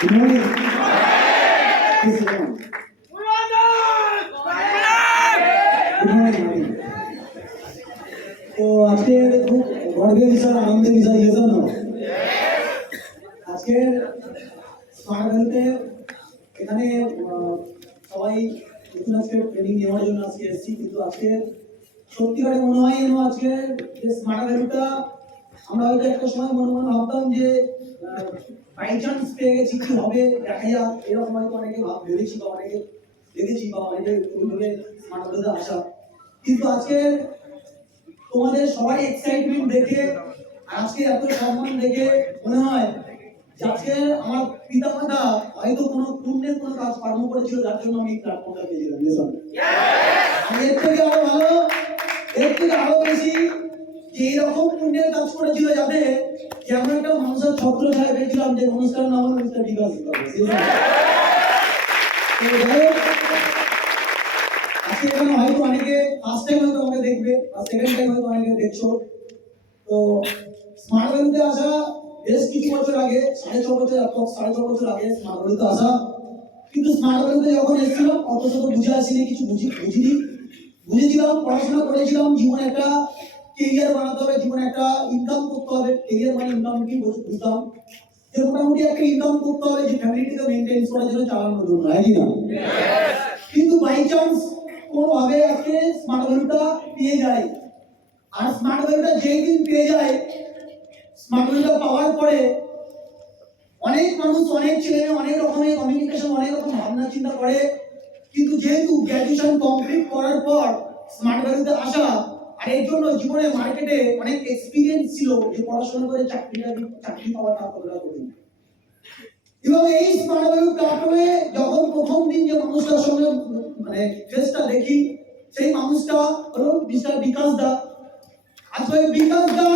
Good morning. Please sit down. Good morning. তো আজকে খুব গর্বের বিষয়, আনন্দের বিষয় এই জন্য আজকে স্মার্ট ভ্যালুতে এখানে সবাই নতুন আজকে ট্রেনিং নেওয়ার জন্য আজকে এসেছি, কিন্তু আজকে সত্যিকারে মনে হয় যেন আজকে যে স্মার্ট ভ্যালুটা আমরা হয়তো একটা সময় মনে মনে ভাবতাম যে বাই চান্স পেয়ে গেছি, কি হবে দেখা যাক, এরকম হয়তো অনেকে ভেবেছি বা অনেকে দেখেছি বা অনেকে ওইভাবে স্মার্ট ভ্যালুতে আসা। কিন্তু আজকে তোমাদের সবাই এক্সাইটমেন্ট দেখে, আজকে এত সম্মান দেখে মনে হয় যে আজকে আমার পিতামাতা হয়তো কোনো পুণ্যের কোনো কাজ কর্ম করেছিল, যার জন্য আমি প্ল্যাটফর্মটা পেয়েছিলাম। আমি এর থেকে আরো ভালো, এর থেকে আরো বেশি যে এইরকম পুণ্যের কাজ করেছিল, যাতে যেমন একটা মানুষের ছত্র ছায়া পেয়েছিলাম, যে মানুষটার নাম হলো মিস্টার বিকাশ। আজকে এখানে হয়তো অনেকে ফার্স্ট টাইম হয়তো আমাকে দেখবে, আর সেকেন্ড টাইম হয়তো অনেকে দেখছো। তো স্মার্ট ভ্যালুতে আসা বেশ কিছু বছর আগে, 6.5 বছর আগে স্মার্ট ভ্যালুতে আসা। কিন্তু স্মার্ট ভ্যালুতে যখন এসেছিলাম অত শত বুঝে আসিনি, কিছু বুঝিনি। বুঝেছিলাম, পড়াশোনা করেছিলাম, জীবনে একটা কেরিয়ার বানাতে হবে, জীবনে একটা ইনকাম করতে হবে। কেরিয়ার মানে ইনকাম কি বুঝতাম, যে মোটামুটি একটা ইনকাম করতে হবে, যে ফ্যামিলিটাকে মেনটেন করার জন্য, চালানোর জন্য, হয় কি না? কিন্তু বাই চান্স কোনোভাবে আজকে স্মার্ট ভ্যালুটা পেয়ে যায়। আর স্মার্ট ভ্যালুটা যেই দিন পেয়ে যায়, স্মার্ট ভ্যালুটা পাওয়ার পরে অনেক মানুষ, অনেক ছেলে অনেক রকমের কমিউনিকেশন, অনেক রকম ভাবনা চিন্তা করে। কিন্তু যেহেতু গ্র্যাজুয়েশন কমপ্লিট করার পর স্মার্ট ভ্যালুতে আসা, আর এর জন্য জীবনে মার্কেটে অনেক এক্সপিরিয়েন্স ছিল, যে পড়াশোনা করে চাকরি পাওয়াটা কতটা কঠিন। এবং এই স্মার্ট ভ্যালু প্ল্যাটফর্মে যখন প্রথম দিন যে মানুষটার সঙ্গে মানে ফেসটা দেখি, সেই মানুষটা হলো মিস্টার বিকাশ দা। আজকে বিকাশ দা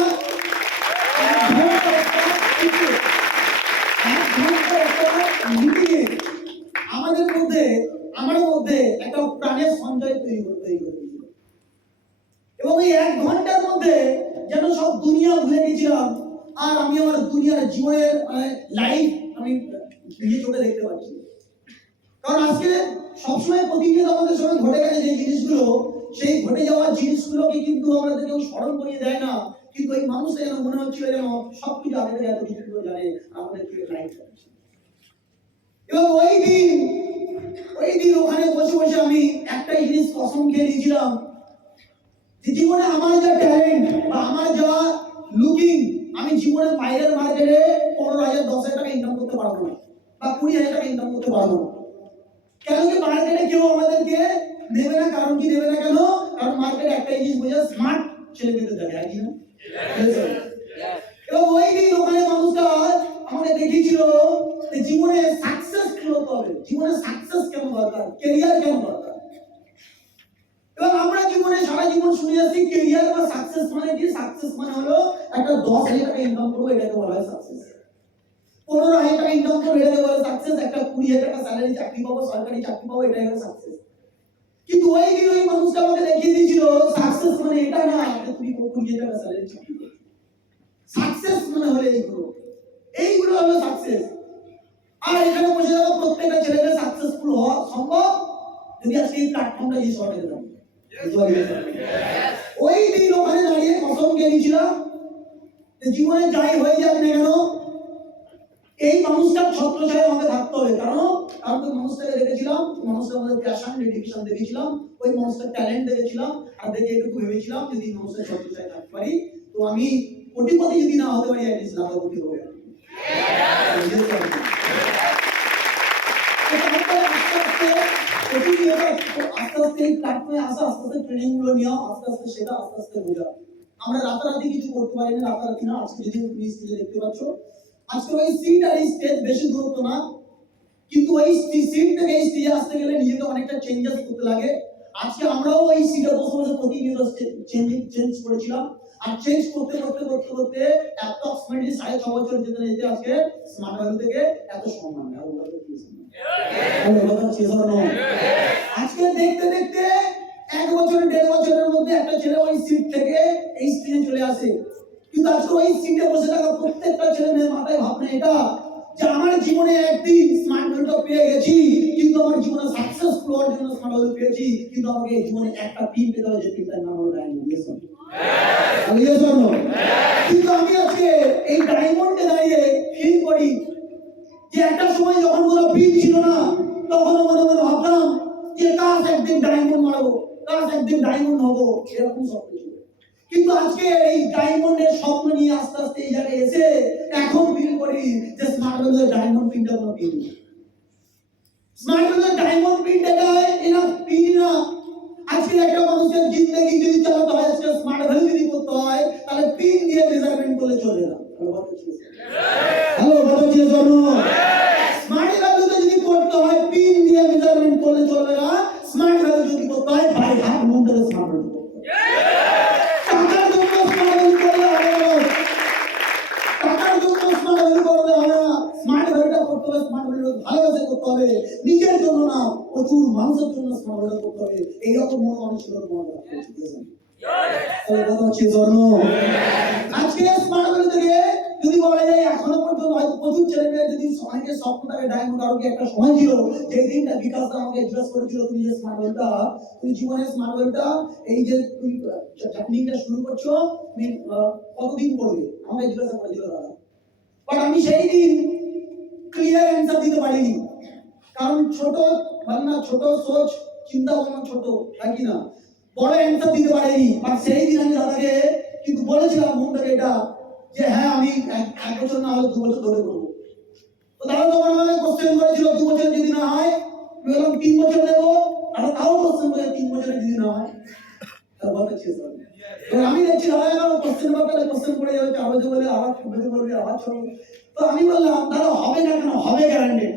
আমাদের মধ্যে, আমার মধ্যে একটা প্রাণের সঞ্চয় তৈরি করতে এবং এই 1 ঘন্টার মধ্যে যেন সব দুনিয়া ভুলে গেছিলাম। আর আমি আমার দুনিয়ার জীবনের লাইফ আমি নিজে চোখে দেখতে পাচ্ছি। কারণ আজকে সবসময় প্রতিনিয়ত আমাদের সঙ্গে ঘটে গেছে যে জিনিসগুলো, সেই ঘটে যাওয়া জিনিসগুলোকে কিন্তু আমাদের কেউ স্মরণ করিয়ে দেয় না। কিন্তু এই মানুষটা যেন মনে হচ্ছিল যেন সবকিছু আগে থেকে এত কিছু জানে, আমাদের থেকে লাইফ চাচ্ছে। এবং ওই দিন ওখানে বসে বসে আমি একটাই জিনিস কসম খেয়ে নিয়েছিলাম, যে জীবনে আমার যা ট্যালেন্ট বা আমার যা লুকিং, আমি জীবনে বাইরের মার্কেটে 15,000 10,000 টাকা ইনকাম করতে পারবো না, বা 20,000 টাকা ইনকাম করতে পারবো না। কেন কি মার্কেটে কেউ আমাদেরকে নেবে না? কারণ কি নেবে না কেন? কারণ মার্কেটে একটাই জিনিস বোঝা, স্মার্ট ছেলে মেয়েদের দেখে, আর কি না? এবং ওই দিন ওখানে মানুষটা আমাকে দেখিয়েছিল যে জীবনে সাকসেস কি হতে হবে, জীবনে সাকসেস কেন দরকার, ক্যারিয়ার কেন দরকার। এবং আমরা জীবনে সারা জীবন শুনে যাচ্ছি ক্যারিয়ার বা সাকসেস মানে কি? সাকসেস মানে হলো একটা 10,000 টাকা ইনকাম করবো, এটাকে বলা হয় সাকসেস। 15,000 টাকা ইনকাম করবো, এটাকে বলা হয় সাকসেস। একটা 20,000 টাকা স্যালারি চাকরি পাবো, সরকারি চাকরি পাবো, এটাই হলো সাকসেস। কিন্তু ওই দিন ওই মানুষটা আমাকে দেখিয়ে দিয়েছিল সাকসেস মানে এটা না যে তুমি 20,000 টাকা স্যালারি চাকরি করো। সাকসেস মানে হলো এইগুলো হলো সাকসেস। আর এখানে বসে যাবো প্রত্যেকটা ছেলেকে সাকসেসফুল হওয়া সম্ভব যদি আজকে এই প্ল্যাটফর্মটা যে সবাই দিতাম। ওই দিন ওখানে দাঁড়িয়ে কসম খেয়ে নিয়েছিলাম যে জীবনে যাই হয়ে যাক না কেন, এই মানুষটার ছত্রছায়ায় আমাকে থাকতে হবে। কারণ ওই মানুষটাকে দেখেছিলাম, মানুষটার মধ্যে প্যাশন, ডেডিকেশন দেখেছিলাম, ওই মানুষটার ট্যালেন্ট দেখেছিলাম, আর দেখে এটুকু ভেবেছিলাম যদি মানুষের ছত্রছায়ায় থাকতে পারি, তো আমি কোটিপতি যদি না হতে পারি, অ্যাটলিস্ট লাখপতি হবে। আস্তে আস্তে এই প্ল্যাটফর্মে আসা, আস্তে আস্তে ট্রেনিং গুলো নেওয়া, আস্তে আস্তে শেখা, আস্তে আস্তে বোঝা। আমরা রাতারাতি কিছু করতে পারি না, রাতারাতি না। আজকে যদি তুমি স্টেজে দেখতে পাচ্ছ, আজকে ওই সিট আর এই স্টেজ বেশি দূরত্ব না, কিন্তু ওই সিট থেকে এই স্টেজে আসতে গেলে নিজেকে অনেকটা চেঞ্জেস করতে লাগে। আজকে আমরাও ওই সিটে বসে বসে প্রতিনিয়ত চেঞ্জ করেছিলাম, আর চেঞ্জ করতে করতে করতে করতে অ্যাপ্রক্সিমেটলি 6.5 বছর যেতে যেতে আজকে স্মার্ট ভ্যালু থেকে এত সম্মান। আজকে দেখতে দেখতে 1 বছর 1.5 বছরের মধ্যে একটা ছেলে ওই সিট থেকে এই স্টেজে চলে আসে। কিন্তু আজকে ওই সিটে বসে থাকা প্রত্যেকটা ছেলে মেয়ের মাথায় ভাবনা এটা, যে আমার জীবনে একদিন স্মার্ট ভ্যালুটা পেয়ে গেছি, কিন্তু আমার জীবনে সাকসেসফুল হওয়ার জন্য স্মার্ট ভ্যালু পেয়েছি, কিন্তু আমাকে এই জীবনে একটা পিন পেতে হবে, যে পিনটার নাম হলো ডায়মন্ড। কিন্তু আমি আজকে এই ডায়মন্ডে দাঁড়িয়ে ফিল করি যে একটা সময় যখন কোনো পিন ছিল না, তখন মনে মনে ভাবতাম যে কাজ একদিন ডায়মন্ড মারবো, কাজ একদিন ডায়মন্ড হবো, এরকম স্বপ্ন ছিল। কিন্তু আজকে এই ডায়মন্ডের স্বপ্ন নিয়ে আস্তে আস্তে এই জায়গায় এসে এখন ফিল করি যে স্মার্ট ভ্যালুর ডায়মন্ড পিনটা কোনো পিন না। স্মার্ট ভ্যালুর ডায়মন্ড পিনটা এরা পিন না। আজকে একটা মানুষের জিন্দগি যদি চালাতে হয়, আজকে স্মার্ট ভ্যালু যদি করতে হয়, তাহলে পিন দিয়ে মেজারমেন্ট করলে চলে না। হ্যালো বাবা জি, জানো স্মার্ট ভ্যালুতে যদি করতে হয় পিন দিয়ে মেজারমেন্ট করলে চলবে না। স্মার্ট ভ্যালু যদি করতে হয় ভাই হাত মন্ডলে স্মার্ট ভ্যালু করতে হবে। টাকার জন্য স্মার্ট ভ্যালু করলে হবে না, টাকার জন্য স্মার্ট ভ্যালু করলে হবে না। স্মার্ট ভ্যালুটা করতে হবে, স্মার্ট ভ্যালু ভালোবাসে করতে হবে, নিজের জন্য না, প্রচুর মানুষের জন্য স্মার্ট ভ্যালু করতে হবে। এইরকম মন মানুষের মন রাখতে আজকে স্মার্ট ভ্যালু থেকে যদি বলা যায় এখনো পর্যন্ত হয়তো প্রচুর ছেলে মেয়ে যদি অনেকে স্বপ্ন থাকে ডায়মন্ড, আরো কি একটা সময় ছিল যে দিনটা বিকাশ আমাকে জিজ্ঞাসা করেছিল তুমি যে স্মার্ট ভ্যালুটা, তুমি জীবনের স্মার্ট ভ্যালুটা এই যে তুমি ট্রেনিংটা শুরু করছো, তুমি কতদিন করবে আমাকে জিজ্ঞাসা করেছিল দাদা। বাট আমি সেই দিন ক্লিয়ার অ্যান্সার দিতে পারিনি, কারণ ছোট ভাবনা, ছোট সোচ, চিন্তা ভাবনা ছোট, তাই কি না, বড় অ্যান্সার দিতে পারিনি। আর সেই দিন আমি দাদাকে কিন্তু বলেছিলাম মন থেকে এটা যে হ্যাঁ আমি এক বছর না হলে 2 বছর ধরে করবো। তো দাদা তখন আমাকে কোশ্চেন করেছিল 2 বছর যদি না হয়, আমি বললাম 3 বছর দেবো। দাদা তাও কোশ্চেন করে 3 বছরে যদি না হয়, আমি দেখছি দাদা এখন কোশ্চেন ব্যাপারে কোশ্চেন করে যাচ্ছে, আবার যে বলে আবার বেঁধে করবে, আবার চলো। তো আমি বললাম দাদা হবে না কেন, হবে গ্যারান্টেড।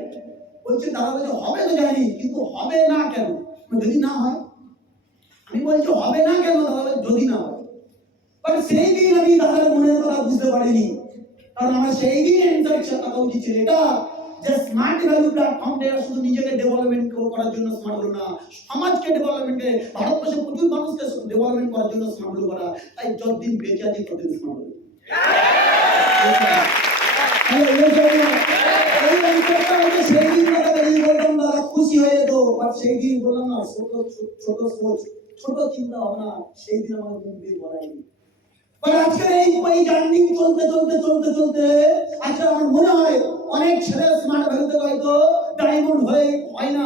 বলছে দাদা বলছে হবে তো জানি, কিন্তু হবে না কেন, যদি না হয়। আমি বলছি হবে না কেন, দাদা বলছে যদি না হয়। বাট সেই দিন আমি দাদার মনের কথা বুঝতে পারিনি, কারণ আমার সেই দিন অ্যান্সার থাকা উচিত ছিল এটা যে স্মার্ট ভ্যালু প্ল্যাটফর্মটা শুধু নিজেকে ডেভেলপমেন্ট করার জন্য স্মার্ট ভ্যালু না, সমাজকে ডেভেলপমেন্টে, ভারতবর্ষে প্রচুর মানুষকে ডেভেলপমেন্ট করার জন্য স্মার্ট ভ্যালু করা। তাই যতদিন বেঁচে আছি ততদিন স্মার্ট ভ্যালু। সেই দিন দাদাকে যদি বলতাম দাদা খুশি হয়ে যেত, বাট সেই দিন বললাম না, ছোট ছোট সোচ, ছোট চিন্তা ভাবনা, সেই দিন আমার মুখ দিয়ে বলাইনি। আজকে এই জার্নি চলতে চলতে চলতে চলতে আজকে আমার মনে হয় অনেক ছেলে স্মার্ট ভ্যালুতে হয়তো ডায়মন্ড হয় না,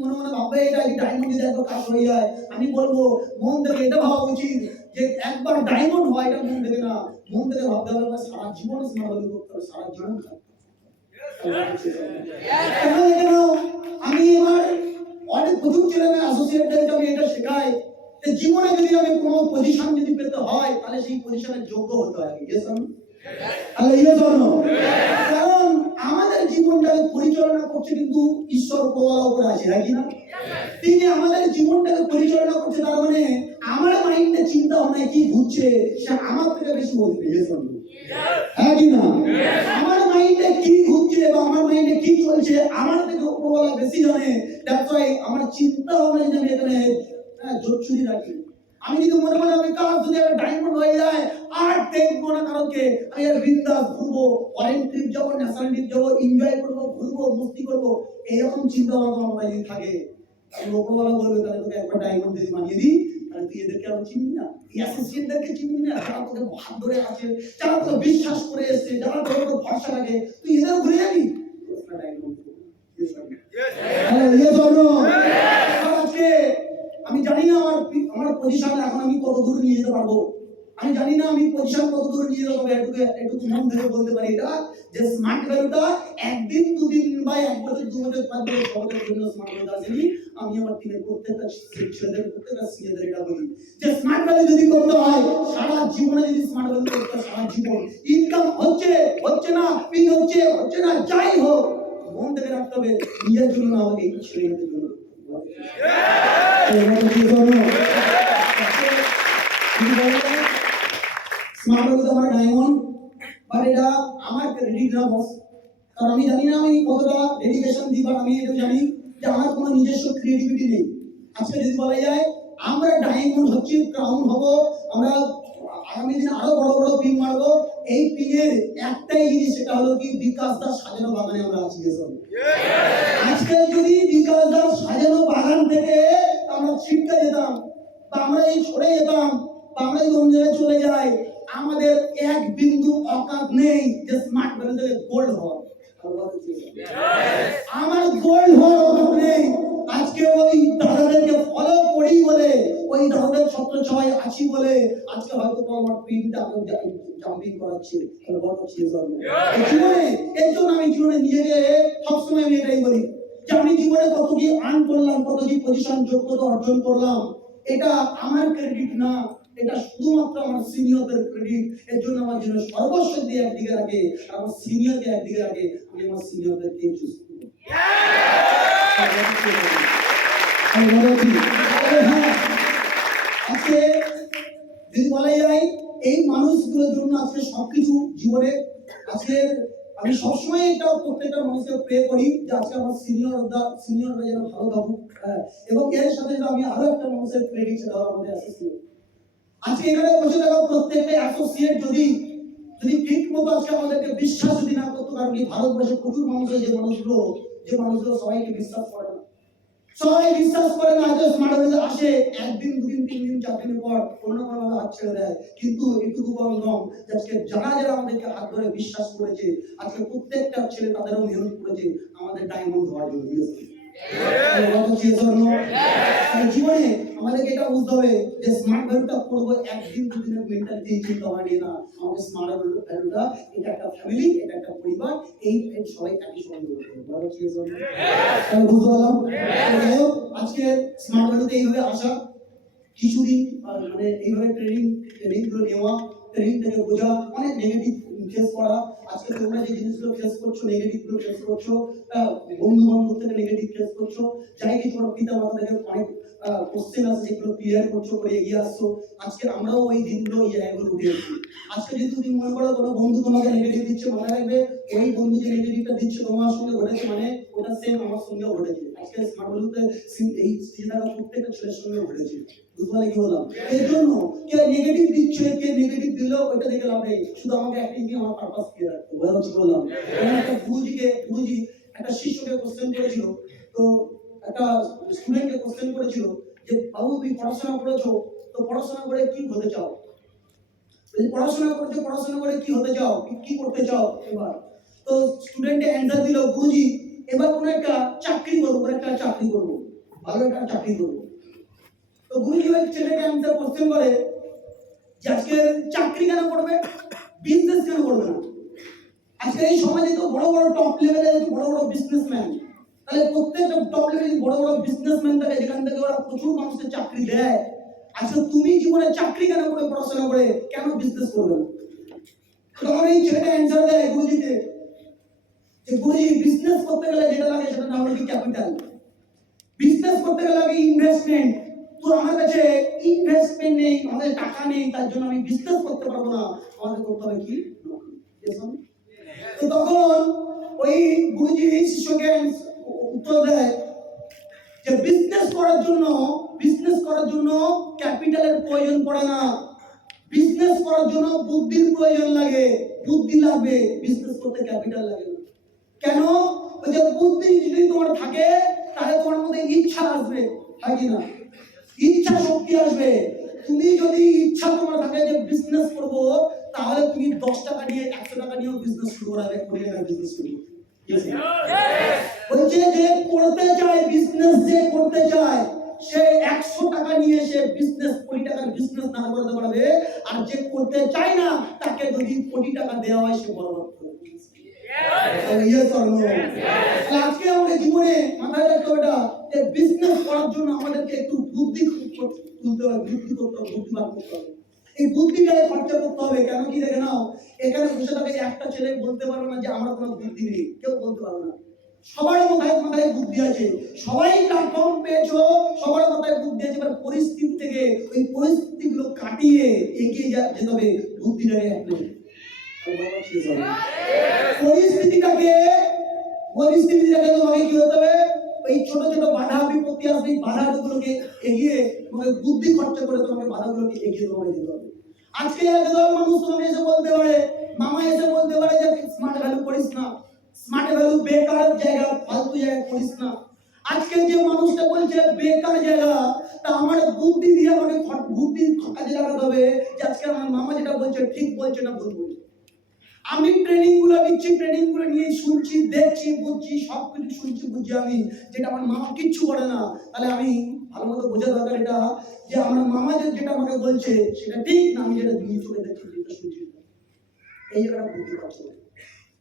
মনে মনে ভাববে এটা ডায়মন্ড যদি একবার কাজ হয়ে যায়। আমি বলবো মন থেকে এটা ভাবা উচিত যে একবার ডায়মন্ড হয় এটা মন থেকে না, মন থেকে ভাবতে হবে সারা জীবন স্মার্ট ভ্যালু করতে হবে, সারা জীবন আমি আমার অনেক প্রচুর ছেলে মেয়ে অ্যাসোসিয়েটদেরকে আমি এটা শেখাই যে জীবনে যদি আমি কোনো পজিশন যদি পেতে হয়, তাহলে সেই পজিশনের যোগ্য হতে হয়। কারণ আমাদের জীবনটাকে পরিচালনা করছে কিন্তু ঈশ্বর উপরওয়ালা উপরে আছে, তাই কি না? তিনি আমাদের জীবনটাকে পরিচালনা করছে, তার মানে আমার মাইন্ডে চিন্তা ভাবনা কি ঘুরছে সে আমার থেকে বেশি বলবে, হ্যাঁ কি না? আমার মাইন্ডে কি ঘুরছে বা আমার মাইন্ডে কি চলছে আমার থেকে উপরওয়ালা বেশি জানে। দ্যাটস ওয়াই আমার চিন্তা ভাবনা যদি আমি এখানে জোরচুরি রাখি, আমি যদি মনে মনে আমি কাজ যদি ডায়মন্ড হয়ে যায় আর দেখবো না কারণকে, আমি আর বিন্দাস ঘুরবো, ফরেন ট্রিপ যাবো, ন্যাশনাল ট্রিপ যাবো, এনজয় করবো, ঘুরবো, মস্তি করবো, এইরকম চিন্তা ভাবনা আমার যদি থাকে, লোকওয়ালা বলবে তাহলে তোকে একবার ডায়মন্ড যদি বানিয়ে দিই, তাহলে তুই এদেরকে আমি চিনবি না, এই অ্যাসোসিয়েটদেরকে চিনবি না, যারা তোকে হাত ধরে আছে, যারা তোকে বিশ্বাস করে এসছে, যারা তোর উপর ভরসা রাখে, তুই এদের ঘুরে যাবি। আমি জানি না আমার পজিশন এখন আমি কত দূর নিয়ে যেতে পারবো, আমি জানি না আমি পজিশন কত দূর নিয়ে যেতে পারবো। একটু মন ধরে বলতে পারি এটা যে স্মার্ট ভ্যালুটা একদিন 2 দিন বা 1 বছর 2 বছর 5 বছর সবাইকে জন্য স্মার্ট ভ্যালু আসেনি। আমি আমার টিমের প্রত্যেকটা ছেলেদের প্রত্যেকটা সিনিয়রদের এটা বলি যে স্মার্ট ভ্যালু যদি করতে হয়, সারা জীবনে যদি স্মার্ট ভ্যালু করতে হয়, সারা জীবন ইনকাম হচ্ছে না, পিন হচ্ছে না, যাই হোক মন থেকে রাখতে হবে নিজের জন্য না, আমাকে এই ছেলেদের জন্য। স্মার্ট ভ্যালু তো আমার ডায়মন্ড, বাট এটা আমার ক্রেডিট না বস, কারণ আমি জানি না আমি কতটা ডেডিকেশন দিই, বাট আমি এটা জানি যে আমার কোনো নিজস্ব ক্রিয়েটিভিটি নেই। আজকে যদি বলা যায় আমরা ডায়মন্ড হচ্ছি, ক্রাউন হবো, আমরা আগামী দিনে আরো বড় বড় পিং মারবো। এই পিং এর একটাই জিনিস, সেটা হলো কি বিকাশ দাস সাজানো বাগানে আমরা আছি। আজকে যদি বিকাশ দাস সাজানো বাগান থেকে আমরা ছিটকে যেতাম, বা আমরা এই ছড়ে যেতাম, বা আমরা যদি অন্য জায়গায় চলে যাই, আমাদের এক বিন্দু অকাত নেই যে স্মার্ট ভ্যালু থেকে গোল্ড হওয়া। আমার গোল্ড হওয়ার অভাব নেই। আজকে ওই দাদাদেরকে ফলো করি বলে, ওই দাদাদের ছত্র ছয় আছি বলে আজকে হয়তো আমার পিনটা জাম্পিং করাচ্ছে। জীবনে এর জন্য আমি জীবনে নিজেকে সবসময় আমি এটাই বলি যে আমি জীবনে কত কি আর্ন করলাম, কত কি পজিশন যোগ্যতা অর্জন করলাম, এটা আমার ক্রেডিট না, এটা শুধুমাত্র আমার সিনিয়রদের ক্রেডিট। এর জন্য আমার জন্য সর্বস্ব দিয়ে একদিকে রাখে, আমার সিনিয়রকে একদিকে রাখে, আমি আমার সিনিয়রদেরকে চুজ করব। আজকে যদি বলা যায় এই মানুষগুলোর জন্য আজকে সবকিছু জীবনে, আজকে আমি সবসময় এটা প্রত্যেকটা মানুষকে প্রে করি যে আজকে আমার সিনিয়ররা যেন ভালো থাকুক। এবং এর সাথে আমি আরো একটা মানুষের ক্রেডিট, সেটা আমাদের অ্যাসোসিয়েট। আজকে এখানে বসে থাকা প্রত্যেকটা অ্যাসোসিয়েট যদি ঠিক মতো আজকে আমাদেরকে বিশ্বাস যদি না করতো, কারণ কি ভারতবর্ষে প্রচুর মানুষ আছে যে মানুষগুলো সবাইকে বিশ্বাস করে না। সবাই বিশ্বাস করে না যে স্মার্ট ভ্যালু আসে একদিন, দুদিন, 3 দিন, 4 দিন পর কোনো ভাবে হাত ছেড়ে দেয়। কিন্তু এটুকু কম আজকে যারা আমাদেরকে হাত ধরে বিশ্বাস করেছে, আজকে প্রত্যেকটা ছেলে তাদেরও মেহনত করেছে আমাদের ডায়মন্ড হওয়ার জন্য। জীবনে আমাদেরকে এটা বুঝতে হবে যে স্মার্ট ভ্যালুটা করবো একদিন দুদিনের মেন্টালিটি চিন্তা ভাবনা না। আমাদের স্মার্ট ভ্যালুটা এটা একটা ফ্যামিলি, এটা একটা পরিবার, এই সবাই একই সঙ্গে বুঝতে পারলাম। আজকে স্মার্ট ভ্যালুতে এইভাবে আসা, কিছুদিন মানে এইভাবে ট্রেনিং গুলো নেওয়া, ট্রেনিং থেকে বোঝা, অনেক নেগেটিভ ফেস করা। আজকে তোমরা যে জিনিসগুলো ফেস করছো, নেগেটিভ গুলো ফেস করছো, বন্ধু বান্ধব থেকে নেগেটিভ ফেস করছো, যাই কিছু তোমার পিতা মাতা থেকে অনেক কোশ্চেন আছে যেগুলো ক্লিয়ার করছো, করে এগিয়ে আসছো। আজকে আমরাও ওই দিনগুলো এই জায়গাগুলো উঠে এসেছি। আজকে যদি তুমি মনে করো কোনো বন্ধু তোমাকে নেগেটিভ দিচ্ছে, মাথায় রাখবে ওই বন্ধু যে নেগেটিভটা দিচ্ছে তোমার সঙ্গে ঘটেছে, মানে ওটা সেম আমার সঙ্গে ঘটেছে। আজকে স্মার্ট ভ্যালুতে এই চিন্তাটা প্রত্যেকটা ছেলের সঙ্গে ঘটেছে। বুঝতে পারলে কি বললাম? এর জন্য কে নেগেটিভ দিচ্ছে, কে নেগেটিভ দিল, ওইটা দেখে লাভ নেই। শুধু আমাকে একটাই কি আমার পারপাস কি রাখতে হবে, বুঝতে বললাম। একটা গুরুজি একটা শিষ্যকে কোশ্চেন করেছিল, তো একটা স্টুডেন্টকে কোশ্চেন করেছিল যে বাবু তুমি পড়াশোনা করেছো, তো পড়াশোনা করে কি হতে চাও? পড়াশোনা করেছো, পড়াশোনা করে কি হতে চাও, কি করতে চাও? এবার তো স্টুডেন্টে অ্যান্সার দিল, গুরুজি এবার কোনো একটা চাকরি করবো, ভালো একটা চাকরি করবো। তো গুরুজি ওই ছেলেকে অ্যান্সার কোশ্চেন করে যে আজকে চাকরি কেন করবে, বিজনেস কেন করবে না? আজকে এই সমাজে তো বড় বড় টপ লেভেলে বড় বড় বিজনেসম্যান, তাহলে প্রত্যেকটা টপ লেভেলে বড় বড় বিজনেসম্যান থাকে, যেখান থেকে ওরা প্রচুর মানুষকে চাকরি দেয়। আচ্ছা তুমি জীবনে চাকরি কেন করে, পড়াশোনা করে কেন বিজনেস করবে না? তখন এই ছেলেটা অ্যান্সার দেয় গুরুজিকে যে গুরুজি বিজনেস করতে গেলে যেটা লাগে সেটা নাম হলো কি ক্যাপিটাল। বিজনেস করতে গেলে লাগে ইনভেস্টমেন্ট। তো আমার কাছে ইনভেস্টমেন্ট নেই, আমাদের টাকা নেই, তার জন্য আমি বিজনেস করতে পারবো না। আমাদের করতে হবে কি? তো তখন ওই গুরুজি শিষ্যকে উত্তর দেয় যে বিজনেস করার জন্য ক্যাপিটালের প্রয়োজন পড়ে না, বিজনেস করার জন্য বুদ্ধির প্রয়োজন লাগে। বুদ্ধি লাগবে, বিজনেস করতে ক্যাপিটাল লাগে না। কেন? ওই যে বুদ্ধি যদি তোমার থাকে তাহলে তোমার মধ্যে ইচ্ছা আসবে, হয় কি না? ইচ্ছা শক্তি আসবে। তুমি যদি ইচ্ছা তোমার থাকে যে বিজনেস করব, তাহলে তুমি 10 টাকা নিয়ে 100 টাকা নিয়েও বিজনেস শুরু করাবে, কোটি টাকা বিজনেস শুরু বলছে যে করতে চায় বিজনেস, যে করতে চায় সে 100 টাকা নিয়ে সে বিজনেস, কোটি টাকার বিজনেস না করতে পারবে। আর যে করতে চায় না তাকে যদি কোটি টাকা দেওয়া হয় সে বরবাদ করবে। আজকে আমাদের জীবনে মাথায় রাখতে হবে যে বিজনেস করার জন্য আমাদেরকে একটু বুদ্ধি তুলতে হবে, বুদ্ধি করতে হবে, বুদ্ধি বার করতে হবে। এই বুদ্ধিটাকে খরচা করতে হবে। কেন কি দেখে নাও, এখানে বসে থাকে একটা ছেলে বলতে পারবে না যে আমার কোনো বুদ্ধি নেই, কেউ বলতে পারবে না। সবার মাথায় বুদ্ধি আছে, সবাই প্ল্যাটফর্ম পেয়েছো, সবার মাথায় বুদ্ধি আছে। এবার পরিস্থিতি থেকে ওই পরিস্থিতিগুলো কাটিয়ে এগিয়ে যেতে হবে, বুদ্ধিটাকে অ্যাপ্লাই পরিস্থিতিটাকে তোমাকে কি হতে হবে, এই ছোট ছোট বাধা বিপত্তি আসবে, বাধাগুলোকে এগিয়ে তোমাকে বুদ্ধি খরচা করে তোমাকে বাধাগুলোকে এগিয়ে তোমাকে যেতে হবে। আজকে একদল মানুষ তোমাকে এসে বলতে পারে, মামা এসে বলতে পারে যে স্মার্ট ভ্যালু করিস না, স্মার্ট ভ্যালু বেকার জায়গা, ফালতু জায়গা করিস না। আজকে যে মানুষটা বলছে বেকার জায়গা, তা আমার বুদ্ধি দিয়ে আমাকে বুদ্ধি কাজে লাগাতে হবে যে আজকে আমার মামা যেটা বলছে ঠিক বলছে না ভুল বলছে। আমি ট্রেনিং গুলো নিচ্ছি, ট্রেনিং গুলো নিয়ে শুনছি, দেখছি, বুঝছি, সবকিছু শুনছি, বুঝছি আমি, যেটা আমার মামা কিচ্ছু করে না। তাহলে আমি ভালো মতো বোঝা দরকার এটা যে আমার মামা যেটা আমাকে বলছে সেটা ঠিক না, আমি যেটা দুই চোখে দেখছি, যেটা শুনছি, এই জায়গাটা বুদ্ধি পাচ্ছে,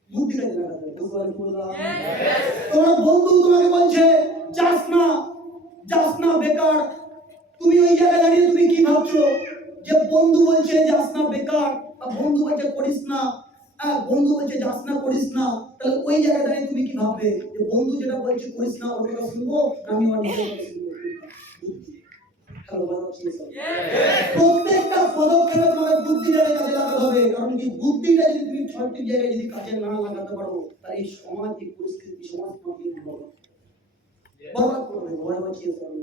বুদ্ধি কাজে লাগাতে হবে। বললাম তোমার বন্ধু তোমাকে বলছে যাস না, যাস না, বেকার, তুমি ওই জায়গায় দাঁড়িয়ে তুমি কি ভাবছো যে বন্ধু বলছে যাস না বেকার, বা বন্ধু বলছে করিস না, বন্ধু বলছে যাস না করিস না, তাহলে ওই জায়গায় দাঁড়িয়ে তুমি কি ভাববে যে বন্ধু যেটা বলছে করিস না ওর কথা শুনবো, আমি আমার নিজের কথা শুনবো? প্রত্যেকটা পদক্ষেপে তোমাকে বুদ্ধিটাকে কাজে লাগাতে হবে, কারণ কি বুদ্ধিটা যদি তুমি সঠিক জায়গায় যদি কাজে না লাগাতে পারো, তাহলে এই সমাজ, এই পরিস্থিতি, সমাজ তোমাকে বরবাদ করবে, ভয় বাঁচিয়ে ফেলবে।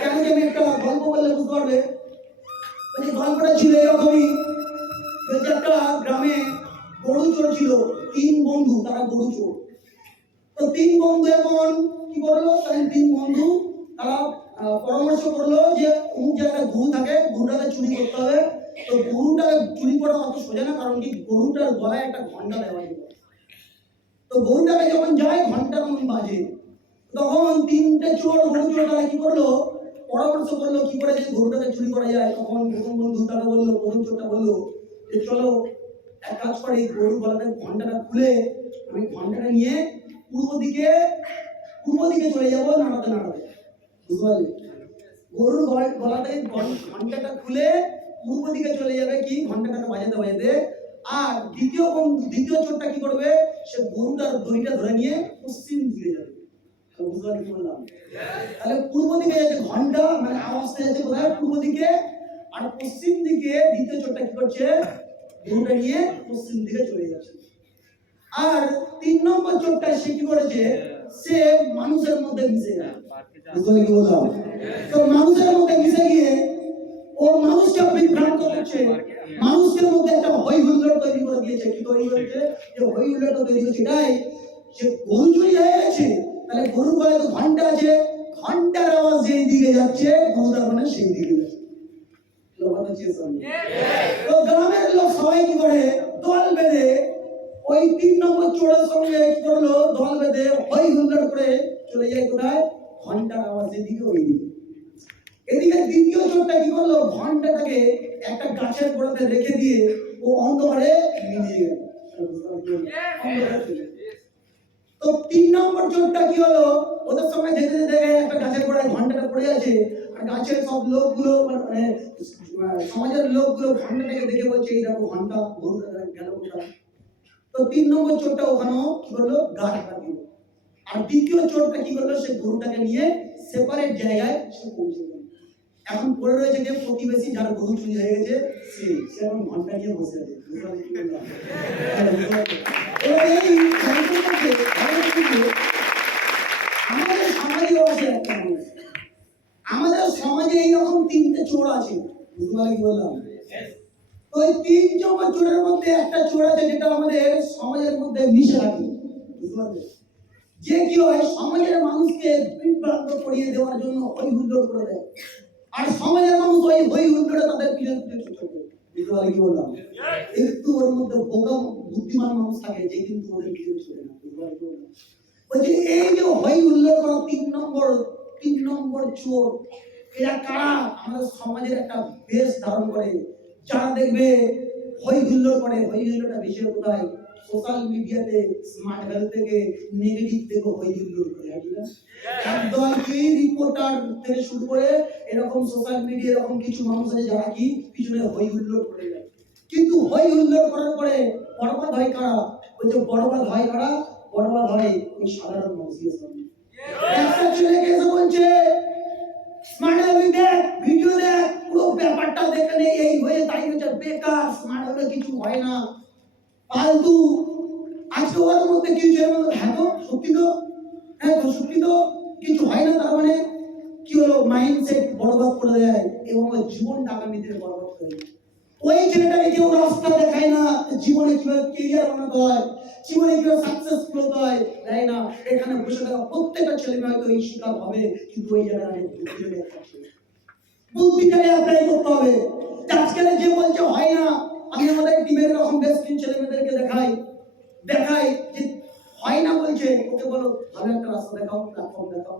কেন কি আমি একটা গল্প বললে বুঝতে পারবে। ওই যে গল্পটা ছিল এরকমই, যে একটা গ্রামে গরু চোর ছিল, তিন বন্ধু, তারা গরু চোর। তো তিন বন্ধু এখন কি করলো, তাই তিন বন্ধু তারা পরামর্শ করলো যে অমুক জায়গায় গরু থাকে, গরুটাকে চুরি করতে হবে। তো গরুটা চুরি করা অত সোজা না, কারণ কি গরুটার গলায় একটা ঘন্টা দেওয়া ছিল। তো গরুটাকে যখন যায় ঘন্টা তখন বাজে, তখন তিনটে চোর, গরু চোর, তারা কি করলো, পরামর্শ করলো কি করে যে গরুটাকে চুরি করা যায়। তখন প্রথম বন্ধু তারা বললো, প্রথম চোরটা বললো যে চলো এক কাজ করে, গরুর গলাতে ঘন্টাটা খুলে আমি ঘন্টাটা নিয়ে পূর্ব দিকে চলে যাবো নাড়াতে নাড়াতে, বুঝতে পারলে? গরুর গলাতে ঘন্টাটা খুলে পূর্ব দিকে চলে যাবে কি ঘন্টাটা বাজাতে বাজাতে, আর দ্বিতীয় চোরটা কি করবে, সে গরুটার দড়িটা ধরে নিয়ে পশ্চিম দিকে যাবে। বুঝতে পারলে কি বললাম? তাহলে পূর্ব দিকে যাচ্ছে ঘন্টা, মানে আওয়াজটা যাচ্ছে কোথায়, পূর্ব দিকে, আর পশ্চিম দিকে দ্বিতীয় চোরটা কি করছে, গরুটা নিয়ে পশ্চিম দিকে চলে যাচ্ছে। আর তিন নম্বর চোরটা সে কি করেছে, সে মানুষের মধ্যে মিশে গেছে। বুঝতে কি বললাম? তো মানুষের মধ্যে মিশে গিয়ে ও মানুষকে বিভ্রান্ত করছে, মানুষের মধ্যে একটা হই হুল্লোড় তৈরি করে দিয়েছে। কি তৈরি করেছে, যে হই হুল্লোড়টা তৈরি করেছে এটাই, সে গরু চুরি হয়ে গেছে, তাহলে গরুর গলায় তো ঘন্টা আছে, ঘন্টার আওয়াজ যেই দিকে যাচ্ছে গরু তার মানে সেই দিকে যাচ্ছে। তো গ্রামের লোক সবাই কি করে, দল বেঁধে ওই তিন নম্বর চোরের সঙ্গে কি করলো, দল বেঁধে হই হুল্লোড় করে চলে যায় কোথায়, ঘন্টার আওয়াজের দিকে, ওই দিকে। এদিকে দ্বিতীয় চোরটা কি করলো, ঘন্টাটাকে একটা গাছের গোড়াতে রেখে দিয়ে ও অন্ধকারে মিলিয়ে গেল। তো তিন নম্বর চোরটা কি হলো, ওদের সঙ্গে যেতে যেতে একটা গাছের গোড়ায় ঘন্টাটা পড়ে আছে, আর গাছের সব লোকগুলো, মানে সমাজের লোকগুলো ঘন্টাটাকে দেখে বলছে এই দেখো ঘন্টা, গরুটা গেল কোথায়। তো তিন নম্বর চোরটা ওখানেও কি করলো, গাছ দিল। আর দ্বিতীয় চোরটা কি করলো, সে গরুটাকে নিয়ে সেপারেট জায়গায় সে পৌঁছে গেল। এখন পড়ে রয়েছে যে প্রতিবেশী, যার গরু চুরি হয়ে গেছে, সে এখন ঘন্টা নিয়ে বসে আছে। আমাদের সমাজে আছে একটা মানুষ, আমাদের সমাজে এইরকম তিনটে চোর আছে। বুঝতে পারলে কি বললাম? তো এই তিন নম্বর চোরের মধ্যে একটা চোর আছে যেটা আমাদের সমাজের মধ্যে মিশে থাকে। বুঝতে পারলে? যে কি হয়, সমাজের মানুষকে বিভ্রান্ত করিয়ে দেওয়ার জন্য হই হুল্লোড় করে দেয়, আর সমাজের মানুষ ওই হই হুল্লোড়ে তাদের পিছনে পিছনে ছুটে। বুঝতে পারলে কি বললাম? একটু ওর মধ্যে বোকা বুদ্ধিমান মানুষ থাকে যে কিন্তু ওদের পিছনে ছুটে না। বুঝতে পারলে কি বললাম? বলছে এই যে হই হুল্লোড় করা তিন নম্বর চোর, এরা কারা, আমাদের সমাজের একটা বেশ ধারণ করে। যারা দেখবে হই হুল্লোড় করে, হই হুল্লোড়টা বেশি কোথায়, সোশ্যাল মিডিয়াতে, স্মার্ট ভ্যালু থেকে, নেগেটিভ থেকে হই হুল্লোড় করে। একদল কি রিপোর্টার থেকে শুরু করে এরকম সোশ্যাল মিডিয়া এরকম কিছু মানুষ আছে যারা কি পিছনে হই হুল্লোড় করে যায়। কিন্তু হই হুল্লোড় করার পরে বরবাদ হয় কারা, ওই যে বরবাদ হয় কারা, বরবাদ হয় ওই সাধারণ মানুষের সামনে। একটা ছেলেকে এসে বলছে স্মার্ট ভ্যালু দেখ, ভিডিও দেখ, পুরো ব্যাপারটা দেখে নেই, এই হয়ে তাই হচ্ছে, বেকার, স্মার্ট ভ্যালু কিছু হয় না, ফালতু। আজকে ওর মধ্যে কি হচ্ছে, হ্যাঁ তো সত্যি তো, হ্যাঁ তো সত্যি তো, কিছু হয় না, তার মানে কি হলো, মাইন্ডসেট বরবাদ করে দেয় এবং ওর জীবনটা আগামীতে বরবাদ করে দেয়। ওই ছেলেটাকে কেউ রাস্তা দেখায় না জীবনে কিভাবে ক্যারিয়ার বানাতে হয়, জীবনে কিভাবে সাকসেসফুল হতে হয়, তাই না? এখানে বসে থাকা প্রত্যেকটা ছেলে মেয়ে হয়তো এই শিকার হবে, কিন্তু ওই জায়গায় বুদ্ধিটাকে অ্যাপ্লাই করতে হবে। আজকাল যে বলছে হয় না, আমি আমাদের টিমের এরকম বেশ কিছু ছেলে মেয়েদেরকে দেখাই যে হয় না বলছে, ওকে বলো ভালো একটা রাস্তা দেখাও, প্ল্যাটফর্ম দেখাও,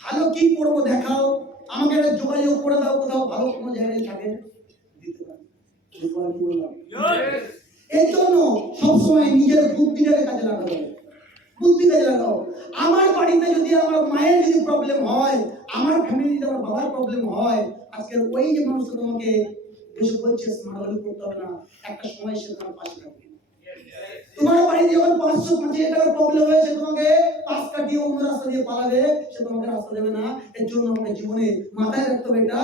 ভালো কি করবো দেখাও, আমাকে একটা যোগাযোগ করে দাও, কোথাও ভালো কোনো জায়গায় থাকে দিতে পারি। এই জন্য সবসময় নিজের বুদ্ধিটাকে কাজে লাগাতে হবে, বুদ্ধি কাজে লাগাও। আমার বাড়িতে যদি আমার মায়ের যদি প্রবলেম হয়, আমার ফ্যামিলিতে আমার বাবার প্রবলেম হয়, আজকে ওই যে মানুষটা তোমাকে এসে বলছে স্মার্ট করতে হবে না, একটা সময় সে তোমার পাশে থাকবে। তোমার বাড়িতে যখন 500-5,000 টাকার প্রবলেম হয়েছে, তোমাকে পাশ কাটিয়ে অন্য রাস্তা দিয়ে পালাবে, সে তোমাকে রাস্তা দেবে না। এর জন্য আমাকে জীবনে মাথায় রাখতে হবে এটা,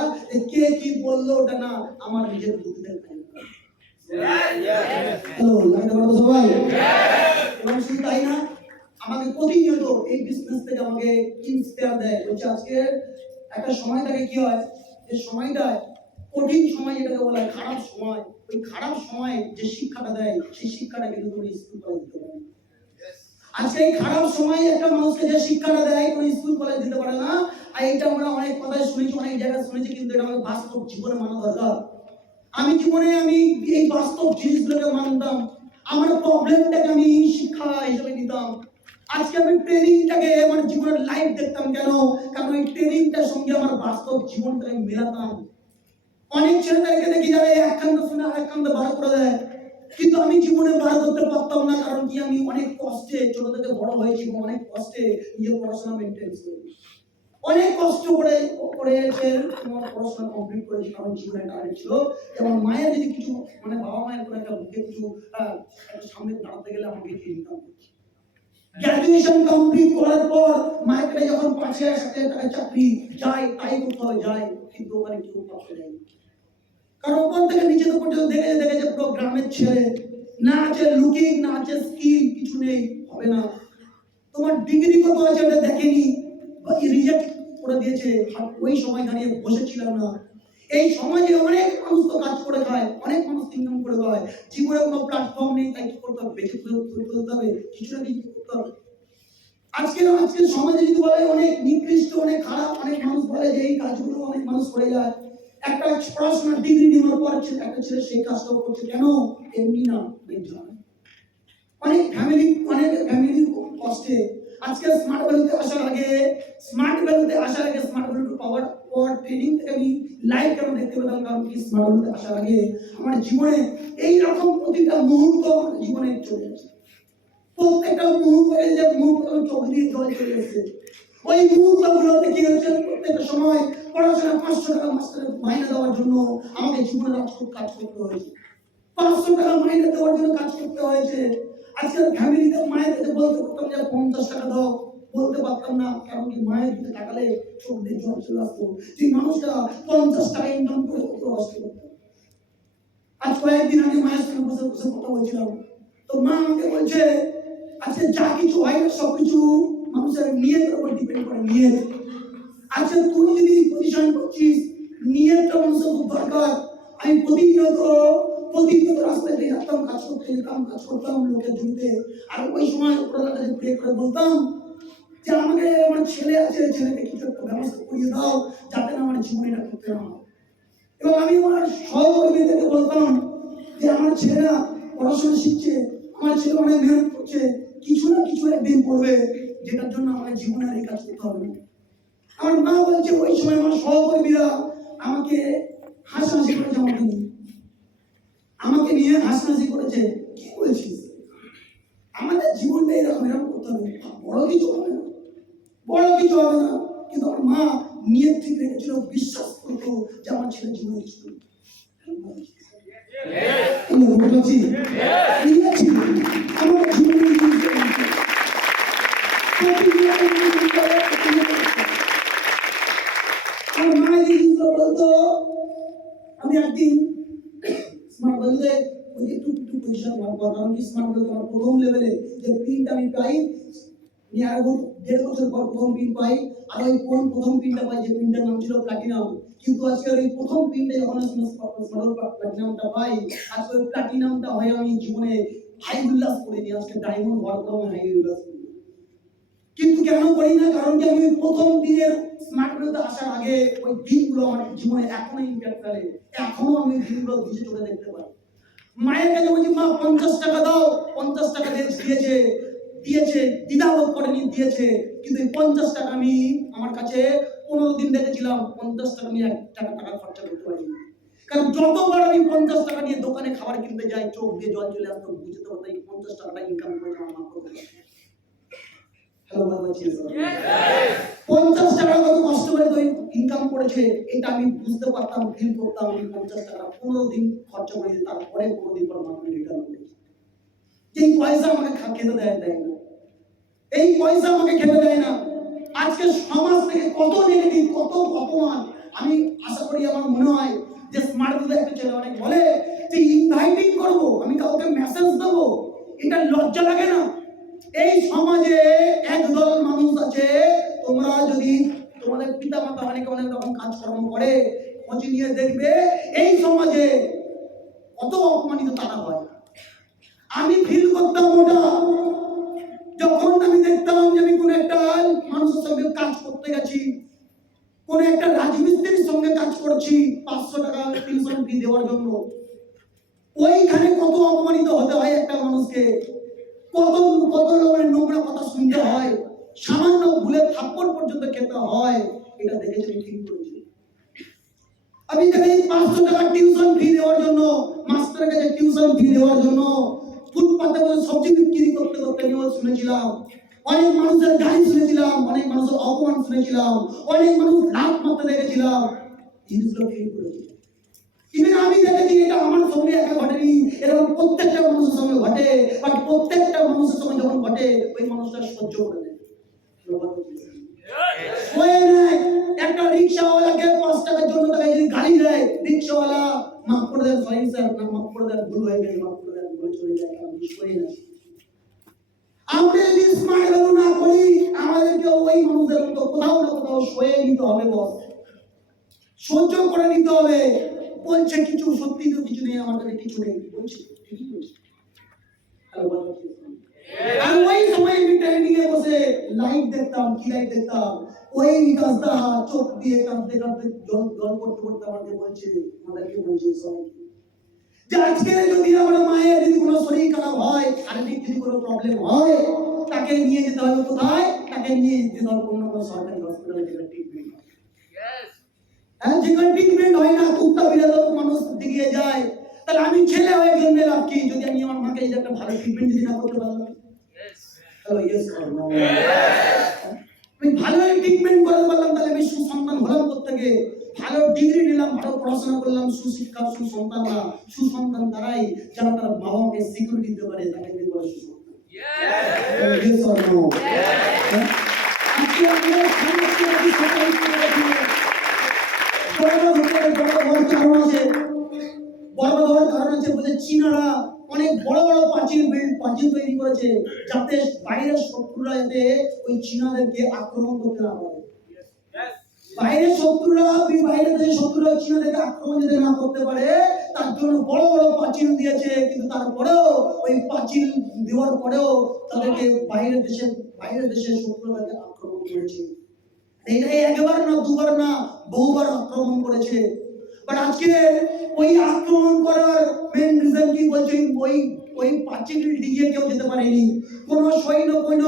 কে কি বললো ওটা না, আমার নিজের বুদ্ধিতে সবাই। এবং শুধু তাই না, আমাকে প্রতিনিয়ত এই বিজনেস থেকে আমাকে ইন্সপায়ার দেয়, বলছে আজকে একটা সময় থাকে কি হয়, যে সময়টা কঠিন সময় যেটাকে বলা হয় খারাপ সময়, ওই খারাপ সময় যে শিক্ষাটা দেয় সেই শিক্ষাটা কিন্তু তুমি স্কুল কলেজ দিতে পারো। আজকে এই খারাপ সময়ে একটা মানুষকে যে শিক্ষাটা দেয় কোনো স্কুল কলেজ দিতে পারে না। আর এটা আমরা অনেক কথায় শুনেছি, অনেক জায়গায় শুনেছি, কিন্তু এটা আমাদের বাস্তব জীবনে মানা দরকার। আমি জীবনে এই বাস্তব জিনিসগুলোকে মানতাম, আমার প্রবলেমটাকে আমি শিক্ষা হিসেবে নিতাম। আজকে আমি ট্রেনিংটাকে আমার জীবনের লাইফ দেখতাম, কেন? কারণ এই ট্রেনিংটার সঙ্গে আমার বাস্তব জীবনটাকে মেলাতাম। অনেক ছেলেদেরকে দেখি যারা এক কান্দ শুনে আরেক কান্দ বার করে দেয়, কিন্তু আমি জীবনে বার করতে পারতাম না। কারণ কি, আমি অনেক কষ্টে ছোট থেকে বড় হয়েছি এবং অনেক কষ্টে নিজের পড়াশোনা মেনটেন করেছি, অনেক কষ্ট করে তোমার পড়াশোনা কমপ্লিট করেছি। কারণ জীবনে টার্গেট ছিল এবং মায়ের যদি কিছু মানে বাবা মায়ের কোনো একটা বুকে কিছু সামনে দাঁড়াতে গেলে আমাকে ইনকাম করছি। গ্র্যাজুয়েশন কমপ্লিট করার পর মায়ের কাছে যখন 5,000 টাকা চাকরি যায়, তাই করতে হবে যায়, কিন্তু ওখানে কেউ পাশে যায় না। কারণ ওখান থেকে নিচে তো পর্যন্ত দেখেছে পুরো গ্রামের ছেলে, না আছে লুকিং, না আছে স্কিল, কিছু নেই, হবে না। তোমার ডিগ্রি কত আছে এটা দেখেনি, রিজেক্ট করে দিয়েছে। ওই সময় দাঁড়িয়ে বসেছিলাম না। এই সমাজে অনেক মানুষ তো কাজ করে খায়, অনেক মানুষ ইনকাম করে খায়, জীবনে কোনো প্ল্যাটফর্ম নেই, তাই কি করতে হবে? বেঁচে তুলতে হবে, কিছু না কিছু করতে হবে। আজকে সমাজে যদি বলে অনেক নিকৃষ্ট, অনেক খারাপ, অনেক মানুষ বলে যে এই কাজগুলো অনেক মানুষ করে যায়। একটা পড়াশোনার ডিগ্রি নেওয়ার পর একটা ছেলে সেই কাজটা করছে, কেন? এমনি না, অনেক ফ্যামিলি কষ্টে। আজকে স্মার্ট ভ্যালুতে আসার আগে স্মার্ট ভ্যালু পাওয়ার পর ট্রেনিং থেকে আমি লাইভ কেন দেখতে পেলাম? কারণ কি, স্মার্ট ভ্যালুতে আসার আগে আমার জীবনে এই রকম প্রতিটা মুহূর্ত আমার জীবনে চলে আসে, প্রত্যেকটা মুহূর্তে যে মুহূর্ত চোখ দিয়ে জল চলে এসেছে, ওই মুহূর্তগুলোতে কি হচ্ছে, প্রত্যেকটা সময় পড়াশোনা 500 টাকা মাস্টারের মাইনে দেওয়ার জন্য আমাকে জীবনে কাজ করতে হয়েছে, 500 টাকা মাইনে দেওয়ার জন্য কাজ করতে হয়েছে। আজকে ফ্যামিলিতে মায়ের কাছে বলতে পারতাম যে 50 টাকা দাও, বলতে পারতাম না। কারণ কি, মায়ের দিকে তাকালে চোখ দিয়ে জল চলে আসতো। সেই মানুষটা 50 টাকা ইনকাম করে কত কষ্ট করতো। আজ কয়েকদিন আগে মায়ের সঙ্গে বসে বসে কথা বলছিলাম, তো মা আমাকে বলছে আজকে যা কিছু হয় না সবকিছু মানুষের নিয়তের উপর ডিপেন্ড করে। নিয়ত, আজকে তুই যদি পজিশন করছিস, নিয়তটা মানুষের খুব দরকার। আমি প্রতিনিয়ত রাস্তায় দিয়ে যেতাম, কাজ করতাম লোকের জমিতে। আর ওই সময় ওপরওয়ালার কাছে প্রে করে বলতাম যে আমাকে, আমার ছেলে আছে, ছেলেকে কিছু একটা ব্যবস্থা করিয়ে দাও যাতে না আমার জীবনে এটা করতে না হয়। এবং আমি আমার সহকর্মীদেরকে বলতাম যে আমার ছেলেরা পড়াশোনা শিখছে, আমার ছেলে অনেক মেহনত করছে, কিছু না কিছু একদিন করবে, যেটার জন্য আমার জীবনে আর এই কাজ করতে হবে না। আমার মা বলছে ওই সময় আমার সহকর্মীরা আমাকে হাসাহাসি করেছে, আমাকে নিয়ে হাসাহাসি করেছে। কি বলছিস? আমাদের জীবনটা এরকম করতে হবে, বড় কিছু হবে না, কিন্তু আমার মা নিয়ত ঠিক রেখেছিল, বিশ্বাস করতো যে আমার ছেলে জীবনে কিছু করবে। আমি একদিন স্মার্ট ভ্যালুতে একটু পজিশন ভাববো, কারণ কি স্মার্ট ভ্যালু আমার প্রথম লেভেলে যে পিনটা আমি পাই, আমি আরো 1.5 বছর পর প্রথম পিন পাই। আর ওই প্রথম পিনটা পাই, যে পিনটার নাম ছিল প্লাটিনাম, কিন্তু আজকে ওই প্রথম পিনটা যখন সরল প্লাটিনামটা পাই, আজকে ওই প্লাটিনামটা হয়ে আমি জীবনে হাই উল্লাস করিনি, আজকে ডায়মন্ড হওয়ার পর আমি হাই উল্লাস করি। কিন্তু কেন করি না? কারণ কি আমি প্রথম দিনের স্মার্ট ভ্যালুতে আসার আগে ওই দিনগুলো আমার জীবনে এখনো ইম্প্যাক্ট ফেলে, এখনো আমি দিনগুলো নিজে চোখে দেখতে পাই। মায়ের কাছে বলছি, মা 50 টাকা দাও, 50 টাকা দিয়েছে দিয়েছে দ্বিধাবোধ করেনি, দিয়েছে। কিন্তু এই 50 টাকা আমি আমার কাছে 15 দিন দেখেছিলাম, 50 টাকা আমি 1 টাকা খরচা করতে পারিনি। কারণ যতবার আমি 50 টাকা নিয়ে দোকানে খাবার কিনতে যাই, চোখ দিয়ে জল চলে আসতো, বুঝতে পারতাম এই 50 টাকাটা ইনকাম করে আমার মা করতে পারে। হ্যালো বলছি, 50 টাকা কত কষ্ট করে তো ইনকাম করেছে, এটা আমি বুঝতে পারতাম, ফিল করতাম। আমি 50 টাকা 15 দিন খরচা করে দিই, তারপরে 15 দিন পর মাকে রিটার্ন করি। এই পয়সা আমাকে খেতে দেয় না, এই পয়সা আমাকে খেতে দেয় না। আজকে সমাজ থেকে কত নেগেটিভ, কত অপমান। আমি আশা করি, আমার মনে হয় যে স্মার্ট বুদ্ধি একটা ছেলে অনেক বলে যে ইনভাইটিং করব, আমি কাউকে মেসেজ দেবো, এটা লজ্জা লাগে না? এই সমাজে একদল মানুষ আছে, তোমরা যদি তোমাদের পিতা মাতা অনেকে অনেক রকম কাজকর্ম করে, খোঁজ নিয়ে দেখবে এই সমাজে কত অপমানিত তারা হয়। আমি ফিল করতাম ওটা যখন আমি দেখতাম যে আমি কোন একটা মানুষের সঙ্গে কাজ করতে গেছি, কোন একটা রাজমিস্ত্রির সঙ্গে কাজ করছি 500 টাকা টিউশন ফি দেওয়ার জন্য। ওইখানে কত অপমানিত হতে হয় একটা মানুষকে, কত কত লোকের নোংরা কথা শুনতে হয়, সামান্য ভুলে থাপ্পড় পর্যন্ত খেতে হয়। এটা দেখেছি, আমি ফিল করেছি। আমি দেখি 500 টাকা টিউশন ফি দেওয়ার জন্য, মাস্টারের কাছে টিউশন ফি দেওয়ার জন্য ফুটপাতে বসে সবজি বিক্রি করতে করতে নিউজ শুনেছিলাম, অনেক মানুষের গালি শুনেছিলাম, অনেক মানুষের অপমান শুনেছিলাম, অনেক মানুষ লাভ মারতে দেখেছিলাম। জিনিসগুলো ফিল করেছি। ইভেন আমি দেখেছি, এটা আমার সঙ্গে একা ঘটেনি, এরকম প্রত্যেকটা মানুষের সঙ্গে ঘটে। বাট প্রত্যেকটা মানুষের সঙ্গে যখন ঘটে, ওই মানুষটা সহ্য করে নেয়, হয়ে নেয়। একটা রিক্সাওয়ালাকে 5 টাকার জন্য তাকে যদি গালি দেয়, রিক্সাওয়ালা মাফ করে দেন, সরি স্যার, না মাফ করে দেন, ভুল হয়ে গেছে, মাফ করে দেন, বলে চলে যায়, কারণ বিষয় না। আমরা যদি স্মার্ট ভ্যালু না করি, আমাদেরকে ওই মানুষদের মতো কোথাও না কোথাও সয়ে নিতে হবে, বস, সহ্য করে নিতে হবে। বলছে কিছু, সত্যি তো কিছু নেই, আমার কাছে কিছু নেই, বলছে ঠিকই বলছে। হ্যালো বলছি, আর ওই সময় আমি ট্রেনিং এ বসে লাইভ দেখতাম, কি লাইভ দেখতাম, ওই বিকাশ দা চোখ দিয়ে কাঁদতে কাঁদতে জল করতে করতে আমাকে বলছে, আমাদেরকে বলছে সবাইকে, যে আজকে যদি আমার মায়ের যদি কোনো শরীর খারাপ হয়, শারীরিক যদি কোনো প্রবলেম হয়, তাকে নিয়ে যেতে হবে কোথায়? তাকে নিয়ে যেতে হবে কোনো সরকারি হসপিটালে, যেখানে ট্রিটমেন্ট হয়। যেখানে ট্রিটমেন্ট হয় না, কুত্তা বিড়াল মানুষ দিকে যায়। তাহলে আমি ছেলে হয়ে জন্মে লাভ কি, যদি আমি আমার মাকে একটা ভালো ট্রিটমেন্ট যদি না করতে পারলাম? Hello, yes or no? আমি ভালো ট্রিটমেন্ট করতে পারলাম, তাহলে আমি সুসন্তান হলাম কোত্থেকে? ভালো ডিগ্রি নিলাম, ভালো পড়াশোনা করলাম, সুশিক্ষা, সুসন্তানরা, সুসন্তান তারাই যারা তার মা বাবাকে সিকিউরিটি দিতে পারে, তাকে দিয়ে বলে সুসন্তান। Yes or no? আজকে আমরা সমাজকে সবাই চীনারা অনেক বড় বড় পাঁচিল তৈরি করেছে, যাতে বাইরের শত্রুরা যাতে ওই চীনাদেরকে আক্রমণ করতে না পারে। বাইরের শত্রুরা, বাইরের দেশের শত্রুরা চীনাদেরকে আক্রমণ যাতে না করতে পারে, তার জন্য বড় বড় পাঁচিল দিয়েছে। কিন্তু তারপরেও ওই পাঁচিল দেওয়ার পরেও তাদেরকে বাইরের দেশের শত্রুরাকে আক্রমণ করেছে। এটা একবার না, দুবার না, বহুবার আক্রমণ করেছে। বাট আজকে ওই আক্রমণ করার মেন রিজন কি বলছে? ওই পাঁচিল ডিঙিয়ে কেউ যেতে পারেনি, কোন সৈন্য, কোন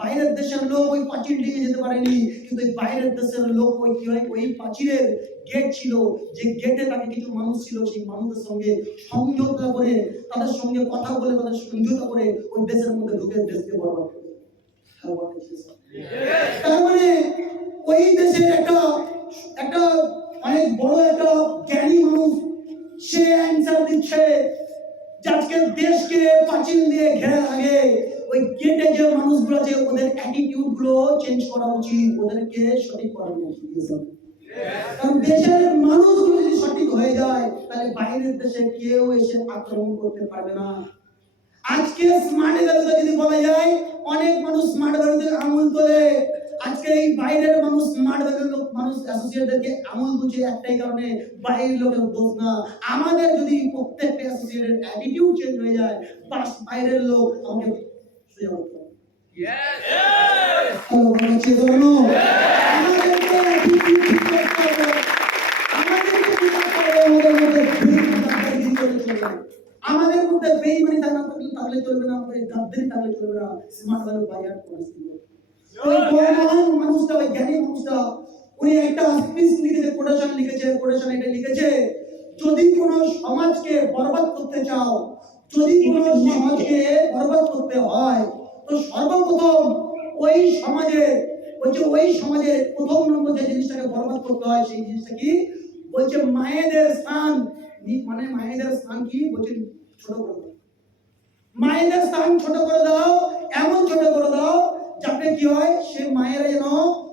বাইরের দেশের লোক ওই পাঁচিল ডিঙিয়ে যেতে পারেনি। কিন্তু ওই বাইরের দেশের লোক ওই কি হয়, ওই পাঁচিলের গেট ছিল, যে গেটে তাকে কিছু মানুষ ছিল, সেই মানুষের সঙ্গে সমঝোতা করে, তাদের সঙ্গে কথা বলে, তাদের সমঝোতা করে ওই দেশের মধ্যে ঢুকে দেশকে বরবাদ করে। তার মানে ওই দেশের একটা অনেক বড় একটা জ্ঞানী মানুষ, সে অ্যান্সার দিচ্ছে যে আজকে দেশকে পাঁচিল দিয়ে ঘেরা থাকে, ওই গেটে যে মানুষগুলো আছে ওদের অ্যাটিটিউড গুলো চেঞ্জ করা উচিত, ওদেরকে সঠিক করা উচিত। কারণ দেশের মানুষগুলো যদি সঠিক হয়ে যায়, তাহলে বাইরের দেশে কেউ এসে আক্রমণ করতে পারবে না। আজকে স্মার্ট ভ্যালুতে যদি বলা যায়, অনেক মানুষ স্মার্ট ভ্যালুতে আঙুল তোলে। আজকে এই বাইরের মানুষ স্মার্ট ভ্যালুর লোক মানুষ অ্যাসোসিয়েটদেরকে আমল বুঝে একটাই কারণে, বাইরের লোকের দোষ না, আমাদের যদি প্রত্যেকটা অ্যাসোসিয়েটের অ্যাটিটিউড চেঞ্জ হয়ে যায়, বাস বাইরের লোক আমাকে সোজা করতে হবে। হ্যালো বলছি ধরো আমাদেরকে অ্যাটিটিউড ঠিক করতে হবে, আমাদেরকে কি করতে হবে, আমাদের মধ্যে বেঈমানি থাকলে চলবে না, আমাদের গাদ্দারি থাকলে চলবে না, স্মার্ট ভ্যালু বাইরে পরিস্থিতি। ওই মহান মানুষটা, ওই জ্ঞানী মানুষটা, উনি একটা স্পিচ লিখেছে, কোটেশন এটা লিখেছে, যদি কোনো সমাজকে বরবাদ করতে চাও, যদি কোনো সমাজকে বরবাদ করতে হয়, তো সর্বপ্রথম ওই সমাজে প্রথম নম্বর যে জিনিসটাকে বরবাদ করতে হয়, সেই জিনিসটা কি বলছে, মায়েদের স্থান, মানে মায়েদের স্থান কি বলছে, ছোট করে দাও। মায়েদের স্থান ছোট করে দাও, এমন ছোট করে দাও যাতে কি হয়, সে মায়েরা যেন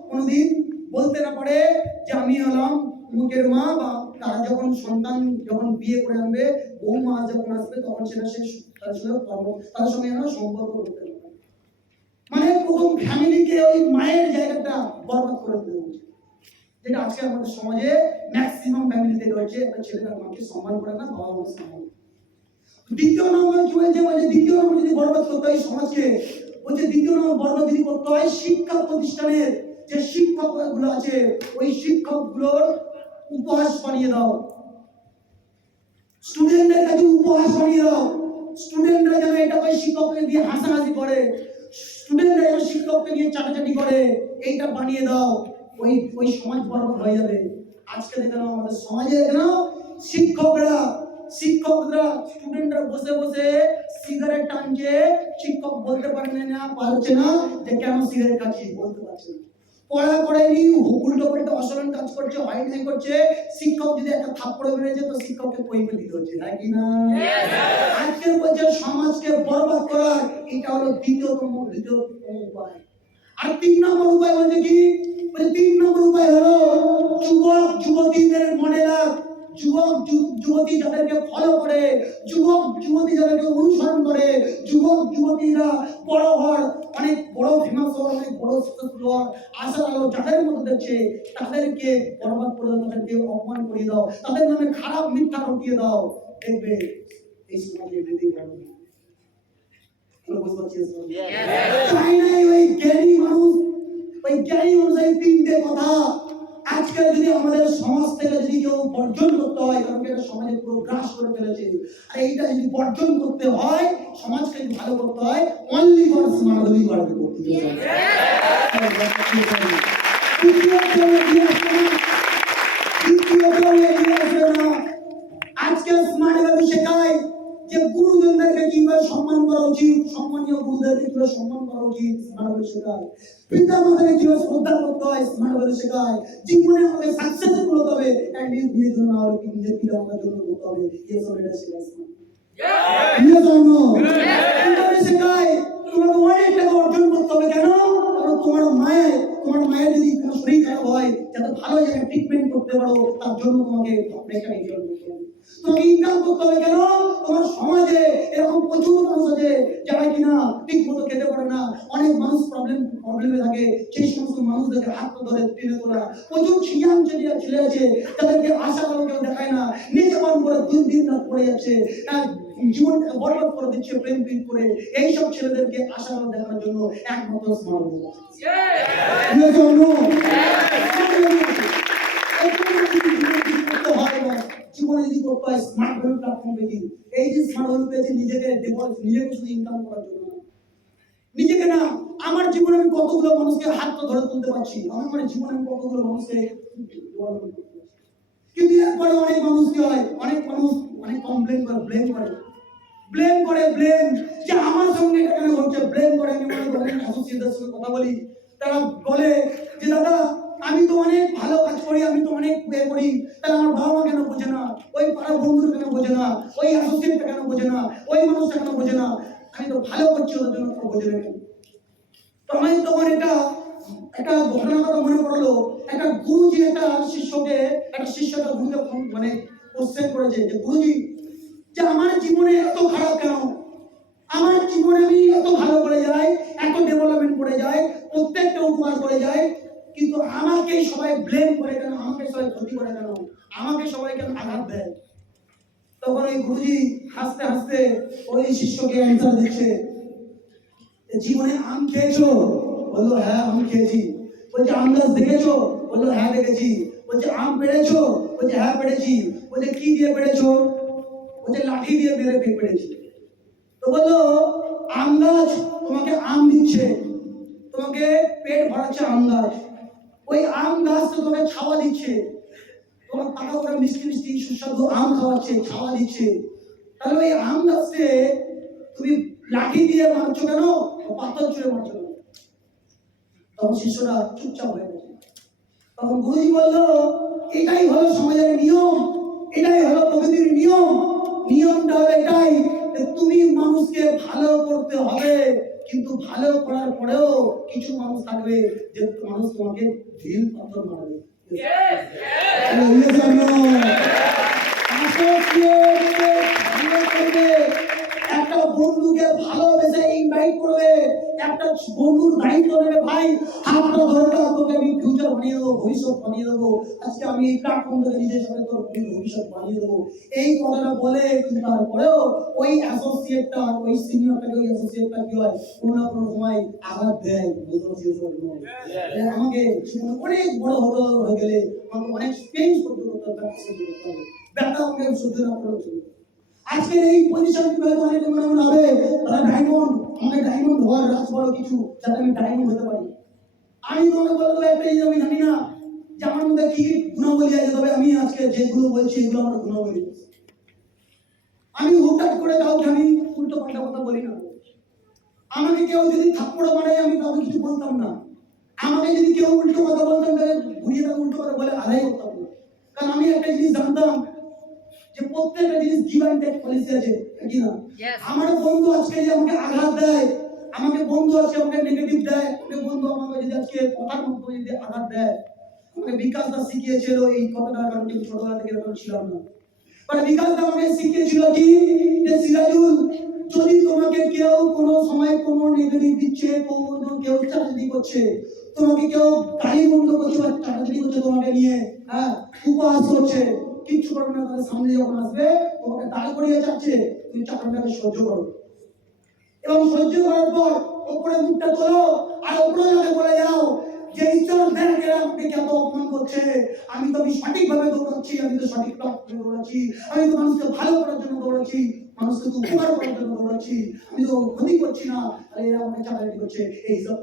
কোনোদিন বলতে না পারে যে আমি হলাম মুখের মা, বা তারা যখন বিয়ে করে আনবে, বৌমা যখন আসবে, তখন সেটা সে তার সঙ্গে যেন সম্পর্ক করতে পারে। মানে প্রথম ফ্যামিলিকে ওই মায়ের জায়গাটা বরবাদ করে দিতে হচ্ছে, যেটা আজকে আমাদের সমাজে ম্যাক্সিমাম ফ্যামিলিতে রয়েছে। একটা ছেলে তার মাকে সম্মান করে না, বাবা মাকে সম্মান। দ্বিতীয় নম্বর কি বলছে, দ্বিতীয় নম্বর যদি বরবাদ করতে হয় সমাজকে, বলছে দ্বিতীয় নম্বর বরবাদ যদি করতে হয়, শিক্ষা প্রতিষ্ঠানের যে শিক্ষক গুলো আছে, ওই শিক্ষক গুলোর উপহাস বানিয়ে দাও, স্টুডেন্টদের কাছে উপহাস বানিয়ে দাও, স্টুডেন্টরা যেন এটা ওই শিক্ষককে দিয়ে হাসাহাসি করে, স্টুডেন্টরা যেন শিক্ষককে নিয়ে চাটাচাটি করে, এইটা বানিয়ে দাও, ওই সমাজ বরবাদ হয়ে যাবে। আজকে দেখেন আমাদের সমাজে দেখেন শিক্ষকরা স্টুডেন্টরা বসে বসে সিগারেট টানছে, শিক্ষক বলতে পারছে না যে কেন সিগারেট খাচ্ছি, বলতে পারছে না। পড়া করেনি, উল্টো পাল্টা অসাধারণ কাজ করছে, হয় করছে, শিক্ষক যদি একটা থাপ্পড় মেরেছে তো শিক্ষককে পরিবে দিতে হচ্ছে, তাই কি না? আজকে বলছে সমাজকে বরবাদ করার এটা হলো দ্বিতীয়তম উপায়। আর 3 নম্বর উপায় বলছে কি, 3 নম্বর উপায় হলো যুবক যুবতীদের মডেলার, যুবক যুবতী যাদেরকে ফলো করে, যুবক যুবতী যাদেরকে অনুসরণ করে, যুবক যুবতীরা বড় হওয়ার, অনেক বড় ফেমাস হওয়ার, অনেক বড় সাকসেসফুল হওয়ার আশা আলো যাদের মধ্যে দেখছে, তাদেরকে বরবাদ করে দাও, তাদেরকে অপমান করে দাও, তাদের নামে খারাপ মিথ্যা রটিয়ে দাও, দেখবে এই সমাজে বৃদ্ধি পাবে। ওই জ্ঞানী মানুষ এই 3টে কথা আজকে যদি আমাদের সমাজ থেকে যদি কেউ বর্জন করতে হয়, কারণ এটা সমাজে পুরো গ্রাস করে ফেলেছে, আর এইটা যদি বর্জন করতে হয়, সমাজকে যদি ভালো করতে হয়, অনলি ফর মানবিক করতে হবে। আজকে স্মার্ট ভ্যালু শেখায় যে গুরুজনদেরকে কিভাবে সম্মান করা উচিত, সম্মানীয় গুরুদেরকে কিভাবে সম্মান করা উচিত, স্মার্ট ভ্যালু শেখায়। পিতা মাতাকে কিভাবে শ্রদ্ধা করতে হয়, স্মার্ট ভ্যালু শেখায়। জীবনে আমাদের সাকসেসফুল হতে হবে, অ্যাটলিস্ট বিয়ের জন্য আর কি নিজের পিতা মাতার জন্য করতে হবে, এই সব এটা শেখায়। বিয়ের জন্য শেখায় তোমাকে অনেক টাকা অর্জন করতে হবে। কেন? কারণ তোমার মায়ের যদি কোনো শরীর খারাপ হয়, যাতে ভালো জায়গায় ট্রিটমেন্ট করতে পারো, তার জন্য তোমাকে টাকা ইনকাম করতে হবে। তোমাকে ইনকাম করতে হবে। কেন? তোমার সমাজে এরকম প্রচুর মানুষ আছে যারা কিনা ঠিক মতো খেতে পারে না, অনেক মানুষ প্রবলেমে থাকে, সেই সমস্ত মানুষদেরকে হাত ধরে টেনে তোলা। প্রচুর ছিয়ান ছেলে আছে তাদেরকে আশা আলো কেউ দেখায় না, নিজে মান করে দিন রাত পড়ে যাচ্ছে, জীবনটাকে বরবাদ করে দিচ্ছে প্রেম করে। এইসব ছেলেদেরকে আশা আলো দেখানোর জন্য একমাত্র স্মার্ট জীবনে যদি করতে হয় স্মার্ট ভ্যালু প্ল্যাটফর্ম পেয়েছি। এই যে স্মার্ট ভ্যালু পেয়েছি নিজেকে শুধু ইনকাম করার জন্য না, নিজেকে না, আমার জীবনে আমি কতগুলো মানুষকে হাত ধরে তুলতে পারছি, আমার জীবনে আমি কতগুলো মানুষকে, কিন্তু এরপরে অনেক মানুষ কি হয়, অনেক মানুষ অনেক কমপ্লেন করে, ব্লেম করে যে আমার সঙ্গে এটা কেন হচ্ছে, ব্লেম করে। আমি মনে করেন অ্যাসোসিয়েটদের সঙ্গে কথা বলি, তারা বলে যে দাদা আমি তো অনেক ভালো কাজ করি, আমি তো অনেক পে করি, তাহলে আমার বাবা মা কেন বোঝে না, ওই পাড়ার বন্ধুরা কেন বোঝে না, ওই অ্যাসোসিয়েটটা কেন বোঝে না, ওই মানুষটা কেন বোঝে না, আমি তো ভালো করছি ওদের জন্য কেন বোঝে না। তো আমি তখন একটা ঘটনার কথা মনে পড়লো। একটা গুরুজি একটা শিষ্যটা গুরুকে মানে কোশ্চেন করেছে যে গুরুজি, যে আমার জীবনে এত খারাপ কেন, আমার জীবনে আমি এত ভালো করে যাই, এত ডেভেলপমেন্ট করে যাই, প্রত্যেক প্রত্যেকটা উপকার করে যায়, কিন্তু আমাকে সবাই ব্লেম করে কেন, আমাকে সবাই ক্ষতি করে কেন, আমাকে সবাই কেন আঘাত দেয়? তখন ওই গুরুজি হাসতে হাসতে ওই শিষ্যকে অ্যান্সার দিচ্ছে, জীবনে আম খেয়েছো? বললো হ্যাঁ আম খেয়েছি। বলছে আম গাছ দেখেছো? বললো হ্যাঁ দেখেছি। বলছে আম পেড়েছো? বলছে হ্যাঁ পেড়েছি। বলছে কি দিয়ে পেড়েছো? বলছে লাঠি দিয়ে পেড়েছি। তো বললো আম গাছ তোমাকে আম দিচ্ছে, তোমাকে পেট ভরাচ্ছে আম গাছ, ওই আম গাছ তো তোমাকে ছাওয়া দিচ্ছে, তোমার পাকা করে মিষ্টি মিষ্টি সুস্বাদু আম খাওয়াচ্ছে, ছাওয়া দিচ্ছে, তাহলে ওই আম গাছকে তুমি লাঠি দিয়ে মারছো কেন, পাথর ছুঁড়ে মারছো কেন? তখন শিষ্যরা চুপচাপ হয়ে গেছে। তখন গুরুজি বললো এটাই হলো সমাজের নিয়ম, এটাই হলো প্রকৃতির নিয়ম। নিয়মটা হলো এটাই যে তুমি মানুষকে ভালো করতে হবে, কিন্তু ভালো করার পরেও কিছু মানুষ থাকবে যে মানুষ তোমাকে ঢিল পাথর মারবে। একটা বন্ধুকে ভালোবেসে ইনভাইট করবে, একটা বন্ধুর দায়িত্ব নেবে, ভাই হাতটা ধরটা তোকে আমি ফিউচার বানিয়ে দেবো, ভবিষ্যৎ বানিয়ে দেবো, আজকে আমি এই প্ল্যাটফর্ম থেকে নিজের সাথে তোর ভবিষ্যৎ বানিয়ে দেবো, এই কথাটা বলে কিন্তু তারপরেও ওই অ্যাসোসিয়েটটা, ওই সিনিয়রটাকে, ওই অ্যাসোসিয়েটটা কি হয় কোনো না কোনো সময় আঘাত দেয়। আমাকে অনেক বড় হতে হয়ে গেলে আমাকে অনেক স্পেস করতে হবে, ব্যাপারটা আমাকে সহ্য না করে। আজকের এই পজিশন হয়তো অনেকে মনে মনে হবে তারা ডায়মন্ড, আমাকে ডায়মন্ড হওয়ার রাজ বড় কিছু, যাতে আমি ডায়মন্ড হতে পারি। আমি তোমাকে বলে দেবো একটা জিনিস, আমি জানি না যে আমার মধ্যে কি গুণাবলী আছে, তবে আমি আজকে যেগুলো বলছি এগুলো আমার গুণাবলী। আমি হুটহাট করে কাউকে আমি উল্টো পাল্টা কথা বলি না। আমাকে কেউ যদি থাপ্পড় মারে আমি কাউকে কিছু বলতাম না। আমাকে যদি কেউ উল্টো কথা বলতাম তাহলে ঘুরিয়ে তাকে উল্টো কথা বলে আদায় করতাম না। কারণ আমি একটা জিনিস জানতাম যে প্রত্যেকটা জিনিস গিভ অ্যান্ড টেক পলিসি আছে, কি না? আমার বন্ধু আজকে যে আমাকে আঘাত দেয়, আমাকে বন্ধু আজকে আমাকে নেগেটিভ দেয়, বন্ধু আমাকে যদি আজকে কথার মাধ্যমে যদি আঘাত দেয়, আমাকে বিকাশ দা শিখিয়েছিল এই কথাটা, কারণ আমি ছোটবেলা থেকে এরকম ছিলাম না। বাট বিকাশ দা আমাকে শিখিয়েছিল কি যে সিরাজুল, যদি তোমাকে কেউ কোনো সময় কোনো নেগেটিভ দিচ্ছে, কেউ চাকরি করছে, তোমাকে কেউ গাড়ি বন্ধ করছে বা চাকরি করছে তোমাকে নিয়ে, হ্যাঁ উপহাস করছে, কিচ্ছু করবে না, তাদের সামনে যখন আসবে তোমাকে দাঁড় করিয়ে যাচ্ছে, তুমি চাকরিটাকে সহ্য করো, এবং সহ্য করার পর ওপরে মুখটা তোলো আর ওপরে যাকে বলে যাও যে ঈশ্বর দেখে আমাকে কেন অপমান করছে, আমি তো সঠিকভাবে দৌড়াচ্ছি, আমি তো সঠিক পথে দৌড়াচ্ছি, আমি তো মানুষকে ভালো করার জন্য দৌড়াচ্ছি, মানুষকে তো উপকার করার জন্য দৌড়াচ্ছি, আমি তো ক্ষতি করছি না, আর এরা আমাকে চাকরি করছে, এই সব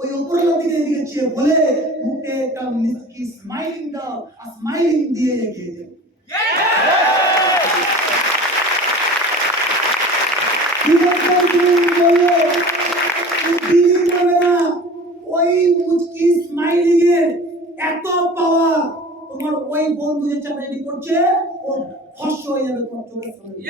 ওই উপরের দিকে দিয়েছে বলে মুখে একটা মিষ্টি স্মাইলিং দাও, আর স্মাইলিং দিয়ে এগিয়ে যাও। ওই মুচকি স্মাইলিং এর এত পাওয়ার, তোমার ওই বন্ধু যে চাকরি করছে ও ফস হয়ে যাবে তোমার চোখের সামনে।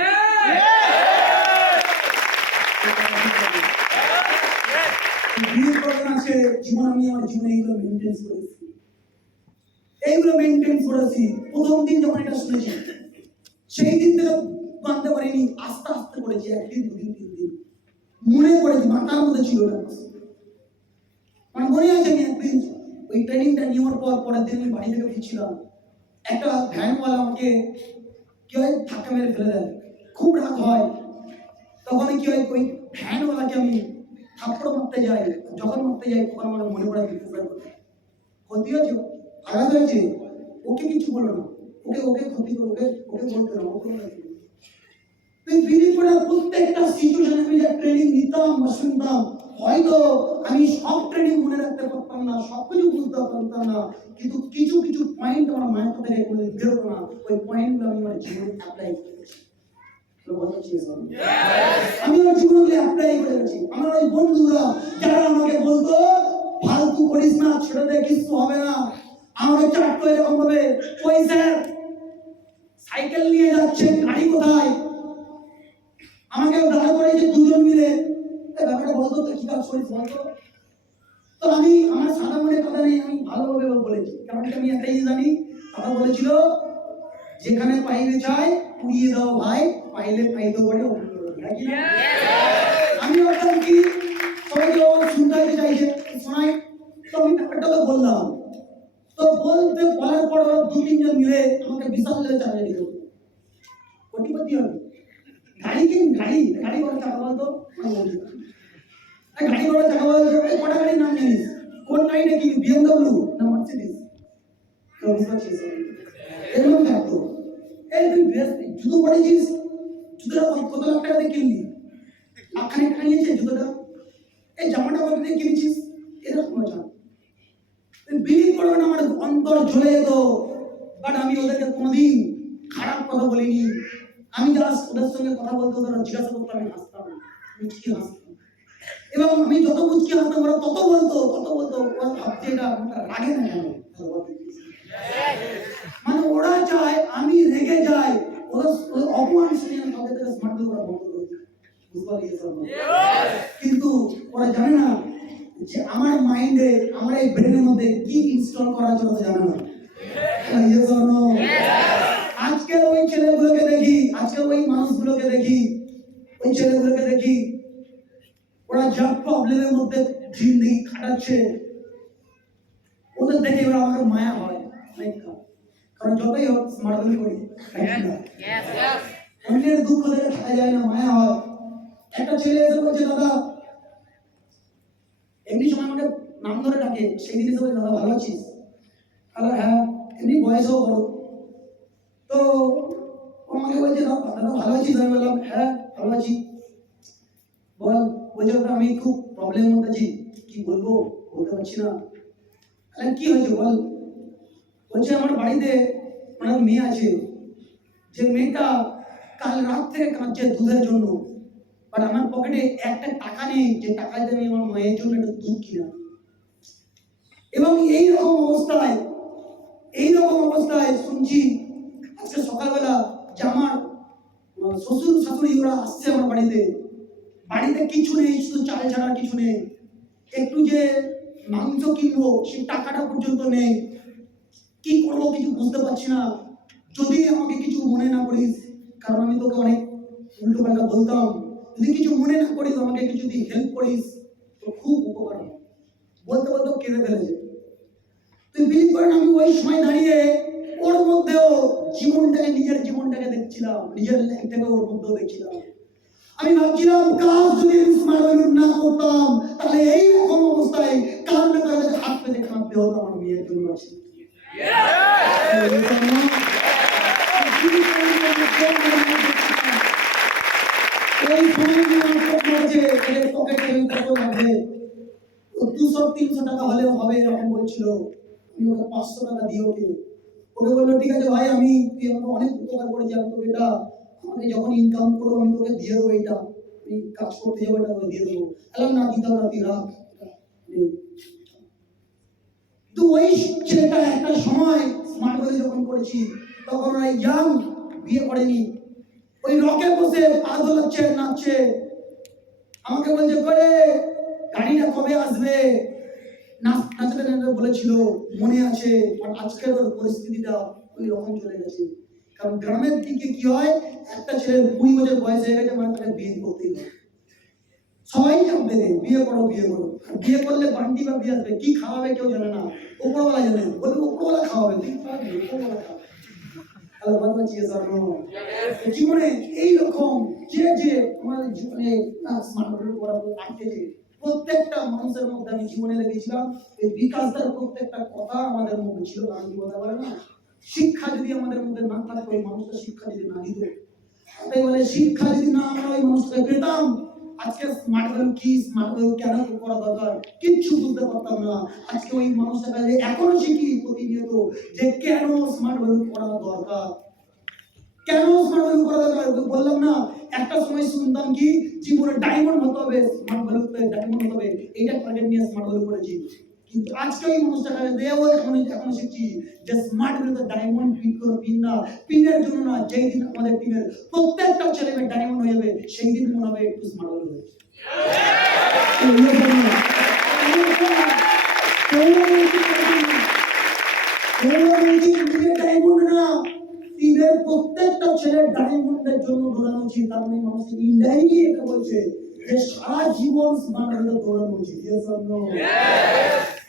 জীবন আমি আমার জীবনে এইগুলো মেনটেন করেছি, এইগুলো মেনটেন করেছি। প্রথম দিন যখন এটা শুনেছি সেই দিন থেকে মানতে পারিনি, আস্তে আস্তে করেছি, একদিন দুদিন তিন দিন মনে করেছি, মাথার মধ্যে ছিল না। আমার মনে আছে আমি একদিন ওই ট্রেনিংটা নেওয়ার পর পরের দিন আমি বাড়ি থেকে ফিরছিলাম, একটা ভ্যানওয়ালা আমাকে কি হয় ধাক্কা মেরে ফেলে দেয়, খুব রাগ হয়। তখন কি হয় ওই ভ্যানওয়ালাকে আমি থাপ্পড় মারতে যাই, যখন মারতে যাই তখন আমার মনে পড়ে ক্ষতি হয়েছে, আঘাত হয়েছে, ওকে কিছু বলো না, ওকে ওকে ক্ষতি করো, ওকে ওকে বলতে না, ওকে প্রত্যেকটা সিচুয়েশনে আমি যে ট্রেনিং নিতাম বা শুনতাম, হয়তো আমি সব ট্রেনিং মনে রাখতে পারতাম না, সবকিছু বুঝতে পারতাম না, কিন্তু কিছু কিছু পয়েন্ট আমার মায়ের থেকে কোনো বেরোতো না, ওই পয়েন্টগুলো আমি আমার জীবনে অ্যাপ্লাই করেছি। আমি আমার জীবনে অ্যাপ্লাই করেছি। আমার ওই বন্ধুরা যারা আমাকে বলতো ফালতু করিস না, ছেড়ে কিছু হবে না, আমাকে চাটতো এরকম ভাবে, ওই স্যার সাইকেল নিয়ে যাচ্ছে, গাড়ি কোথায়, আমাকে দাঁড় করেছে দুজন মিলে, ব্যাপারটা বলতো তো কি কাজ করিস বলতো। তো আমি আমার সাদা মনে কথা নেই, আমি ভালোভাবে বলেছি, কারণ আমি একটাই জানি, কথা বলেছিল যেখানে পাইবে চাই পুড়িয়ে দাও ভাই, পাইলে পাইতে পারে। আমি ভাবতাম কি সবাইকে শুনতে চাইছে, শোনায়। তো আমি ব্যাপারটা তো বললাম, তো বলার পর ওরা 2-3 জন মিলে আমাকে বিশাল লেভেলে চালাচালি করতো। কোটিপতি হবে, গাড়ি বড় চাকা বলতো, গাড়ি বড় চাকা বলতো, কটা গাড়ির নাম জানিস? কোন গাড়িটা কি, বিএমডব্লিউ না মার্সিডিজ? এরকম থাকতো। এই তুই জুতো পরেছিস, জুতোটা কত লাখ টাকা দিয়ে কিনলি? লাখখানেক টাকা নিয়েছে জুতোটা। এই জামাটা কত দিয়ে কিনেছিস? এরকম মজা। বিলিভ করবে না, আমার অন্তর জ্বলে যেত। বাট আমি ওদেরকে কোনোদিন খারাপ কথা বলিনি। আমি জাস্ট ওদের সঙ্গে কথা বলতে ওরা জিজ্ঞাসা করতো, আমি হাসতাম, মুচকি হাসতাম। এবং আমি যত মুচকি হাসতাম ওরা তত বলতো ওরা ভাবছে এটা রাগে না কেন। মানে ওরা চায় আমি রেগে যাই, ওরা অপমান শুনে আমি তাদের থেকে স্মার্ট করা বন্ধ করে দিই। বুঝতে পারছিস? কিন্তু ওরা জানে না যে আমার মাইন্ডে, আমার এই ব্রেনের মধ্যে কি ইনস্টল করা আছে ওরা জানে না। Yes or no? আজকে ওই ছেলেগুলোকে দেখি, আজকে ওই মানুষগুলোকে দেখি, ওই ছেলেগুলোকে দেখি, ওরা যা প্রবলেমের মধ্যে জিন্দেগি কাটাচ্ছে, ওদের দেখে এবার আমাকে মায়া হয়। কারণ যতই হোক স্মার্টলি করি, অন্যের দুঃখ দেখে থাকা যায় না, মায়া হয়। একটা ছেলে এসে বলছে, দাদা, এমনি সময় আমাকে নাম ধরে ডাকে, সেই দিন এসে বলছে, দাদা ভালো আছিস? হ্যাঁ, এমনি বয়সও বড়। তো আমাকে বলছে, দাদা ভালো আছিস? আমি বললাম হ্যাঁ ভালো আছি। বলছে আমি খুব প্রবলেমের মধ্যে আছি, কি বলবো বলতে পারছি না। কি হয়েছে বল? বলছে আমার বাড়িতে আমার মেয়ে আছে, যে মেয়েটা কাল রাত থেকে কাঁদছে দুধের জন্য, বাট আমার পকেটে একটা টাকা নেই যে টাকা দিয়ে আমি আমার মায়ের জন্য একটা দুধ কিনা। এবং এইরকম অবস্থায় শুনছি আজকে সকালবেলা যে আমার শ্বশুর শাশুড়ি ওরা আসছে আমার বাড়িতে কিছু নেই, শুধু চাল ছাড়া কিছু নেই। একটু যে মাংস কিনবো সেই টাকাটা পর্যন্ত নেই। কি করবো কিছু বুঝতে পারছি না। যদি আমাকে কিছু মনে না করিস, কারণ আমি তোকে অনেক উল্টো পাল্টা বলতাম, যদি কিছু মনে না করিস, আমাকে কিছু যদি হেল্প করিস তো খুব উপকার হবে। বলতে কেঁদে ফেলেছে। তুই বিলিভ করেন, আমি ওই সময় দাঁড়িয়ে ওর মধ্যেও নিজের জীবনটাকে দেখছিলাম, নিজের লাইফটাকে ওর মধ্যেও দেখছিলাম। আমি ভাবছিলাম কাজ যদি স্মার্ট না করতাম তাহলে এইরকম অবস্থায় কার না কার কাছে হাত পেতে কাঁদতে হতো আমার বিয়ের জন্য। এই পকেটে 200-300 টাকা হলেও হবে এরকম বলছিল। আমি ওকে 500 টাকা দিয়ে ওকে বললো ঠিক আছে ভাই, আমি তুই আমাকে অনেক উপকার করেছি, আমি তোকে এটা আমাকে যখন ইনকাম করবো আমি তোকে দিয়ে দেবো, এটা আমি কাজ করতে যাবো, এটা তোকে দিয়ে দেবো। না দিতাম না, তুই রাখ। তো ওই ছেলেটা একটা সময় স্মার্ট বলে যখন করেছি তখন ওরা ইয়াং, বিয়ে করেনি, ওই রকে বসে পা দোলাচ্ছে, নাচছে। আমাকে বলছে করে গাড়িটা কবে আসবে, নাচতে বলেছিল, মনে আছে। আর আজকের ওর পরিস্থিতিটা ওই রকম চলে গেছে। কারণ গ্রামের দিকে কি হয়, একটা ছেলের 20 বছর বয়স হয়ে গেছে মানে তাকে বিয়ে করতেই হয়। সবাই চাপবে বিয়ে করো। আর বিয়ে করলে বান্টি বা বিয়ে আসবে, কি খাওয়াবে কেউ জানে না, উপরওয়ালা জানে। বলবে উপরওয়ালা খাওয়াবে, তুই খাওয়াবি, উপরওয়ালা খাওয়াবে। জীবনে এইরকম যে আমাদের জীবনে প্রত্যেকটা মানুষের মধ্যে আমি জীবনে দেখেছিলাম এই বিকাশদার প্রত্যেকটা কথা আমাদের মধ্যে ছিল। আমি কথা বলে না, শিক্ষা যদি আমাদের মধ্যে না থাকতো, এই মানুষটা শিক্ষা যদি না দিত, তাই বলে শিক্ষা যদি না আমরা ওই মানুষকে পেতাম, আজকে স্মার্ট ভ্যালু কি, স্মার্ট ভ্যালু কেন করা দরকার কিচ্ছু বুঝতে পারতাম না। আজকে ওই মানুষটাকে এখনো শিখি প্রতিনিয়ত যে কেন স্মার্ট ভ্যালু করা দরকার, কেন স্মার্ট ভ্যালু করা দরকার। বললাম না, একটা সময় শুনতাম কি জীবনে ডায়মন্ড হতে হবে, স্মার্ট ভ্যালুতে ডায়মন্ড হতে হবে, এইটা টার্গেট নিয়ে স্মার্ট ভ্যালু করেছি। কিন্তু আজকে ওই মানুষটাকে দেওয়া এখন শিখছি যে স্মার্ট ভ্যালুতে ডায়মন্ড পিন করো, পিন না, পিনের জন্য না। যেই দিন আমাদের টিমের প্রত্যেকটা ছেলে মেয়ে ডায়মন্ড হয়ে যাবে, সেই দিন মনে হবে একটু স্মার্ট ভ্যালু হয়েছে। প্রত্যেকটা ছেলে ডায়মন্ডের জন্য দৌড়ানো উচিত। তার মানে মানুষ ইনডাইরেক্টলি এটা বলছে যে সারা জীবন স্মার্ট ভ্যালু দৌড়ানো উচিত। Yes or no?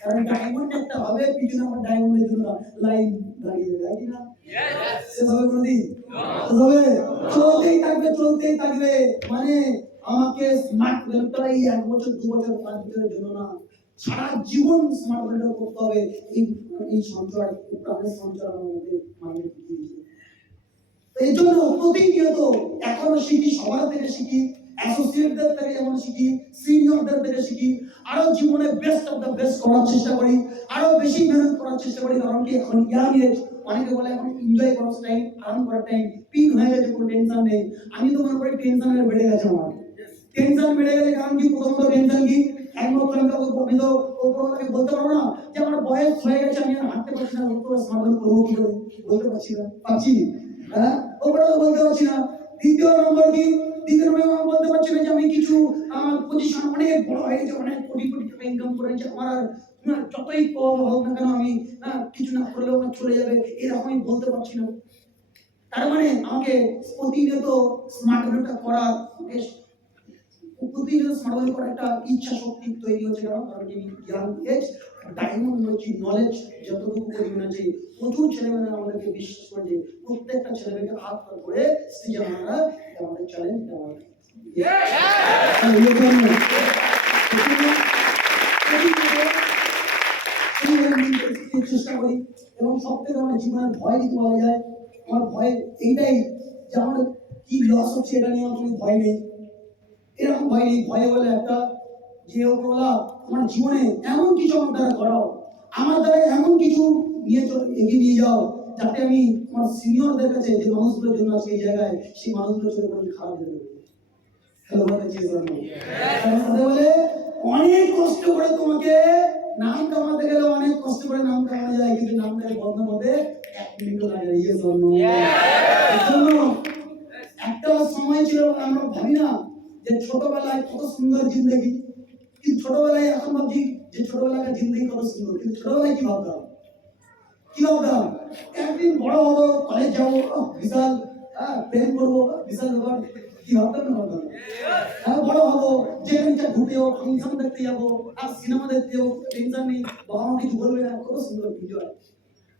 কারণ ডায়মন্ড একটা হবে, পিছনে আমার ডায়মন্ডের জন্য লাইন দাঁড়িয়ে যায় কি না? শেষ হবে কোনদিন? হবে, চলতেই থাকবে। মানে আমাকে স্মার্ট ভ্যালুটা এই 1 বছর 2 বছর 5 বছরের জন্য না, সারা জীবন স্মার্ট ভ্যালু করতে হবে। এই সঞ্চয়, প্রাণের সঞ্চয় আমার মধ্যে মাইন্ডে ঢুকিয়েছে। এই জন্য প্রতিনিয়ত এখনো শিখি, সবার থেকে শিখি, অ্যাসোসিয়েটদের থেকে যেমন শিখি, সিনিয়রদের থেকে শিখি, আরো জীবনে বেস্ট অফ দ্য বেস্ট করার চেষ্টা করি, আরো বেশি মেহনত করার চেষ্টা করি। কারণ কি এখন ইয়াং এজ, অনেকে বলে এখন এনজয় করার টাইম, আরাম করার টাইম, পিন হয়ে গেছে, কোনো টেনশন নেই। আমি তো মনে করি টেনশন বেড়ে গেছে আমার। টেনশন বেড়ে গেছে কারণ কি, প্রথমত টেনশন কি, একমাত্র আমি তো ওপরওয়ালাকে বলতে পারবো না যে আমার বয়স হয়ে গেছে, আমি আর হাঁটতে পারছি না, স্মার্ট করবো কি করে, বলতে পারছি না, পারছি। হ্যাঁ, ওপরে বলতে পারছি না। দ্বিতীয় নম্বর কি, দ্বিতীয় নম্বর আমি বলতে পারছি না যে আমি কিছু আমার পজিশন অনেক বড় হয়ে গেছে, অনেক কোটি কোটি টাকা ইনকাম করেছে, আমার আর যতই কম হোক না কেন আমি কিছু না করলেও চলে যাবে, এরকম আমি বলতে পারছি না। তার মানে আমাকে প্রতিনিয়ত স্মার্ট ভ্যালুটা করার, প্রতিনিয়ত স্মার্ট ভ্যালু করার একটা ইচ্ছা শক্তি তৈরি হচ্ছে। কারণ ইয়াং এজ, ডায়মন্ড হচ্ছে নলেজ যতটুকু পরিমাণ আছে, প্রচুর ছেলেমেয়েরা আমাদেরকে বিশ্বাস করে যে প্রত্যেকটা ছেলেমেয়েকে হাত পা ধরে স্টেজে আমরা আমাদের চ্যালেঞ্জ দেওয়া চেষ্টা করি। এবং সব থেকে আমার জীবনের ভয় যদি বলা যায়, আমার ভয় এইটাই যে আমার কি লস হচ্ছে এটা নিয়ে আমার কোনো ভয় নেই, এরকম ভয় নেই। ভয় বলে একটা, যে ওপরওয়ালা আমার জীবনে এমন কিছু আমার দ্বারা করাও, আমার দ্বারা এমন কিছু নিয়ে এগিয়ে নিয়ে যাও, যাতে আমি আমার সিনিয়রদের কাছে, যে মানুষগুলোর জন্য আজকে এই জায়গায়, সেই মানুষগুলোর জন্য আমি খারাপ হয়ে যাবো। হ্যালো বলে অনেক কষ্ট করে তোমাকে নাম কামাতে গেলে অনেক কষ্ট করে নাম কামানো যায়, কিন্তু নামটাকে বদনাম হতে 1 মিনিটও লাগে। Yes or no? একটা সময় ছিল, আমরা ভাবি না যে ছোটবেলায় কত সুন্দর জিন্দগি, কিন্তু ছোটবেলায় এখন ভাবছি যে ছোটবেলাকার জিন্দগি কত সুন্দর, কিন্তু ছোটবেলায় কি ভাবতাম, একদিন বড় হবো, কলেজ যাবো, বিশাল প্রেম করবো, বিশাল ব্যাপার, কি ভাবতাম না ভাবতাম। বড় হবো, যেখানে ঘুরতে যাবো, ফাংশন দেখতে যাবো, আর সিনেমা দেখতে যাবো, টেনশন নেই, বাবা মা কিছু বলবে না, কত সুন্দর এনজয়।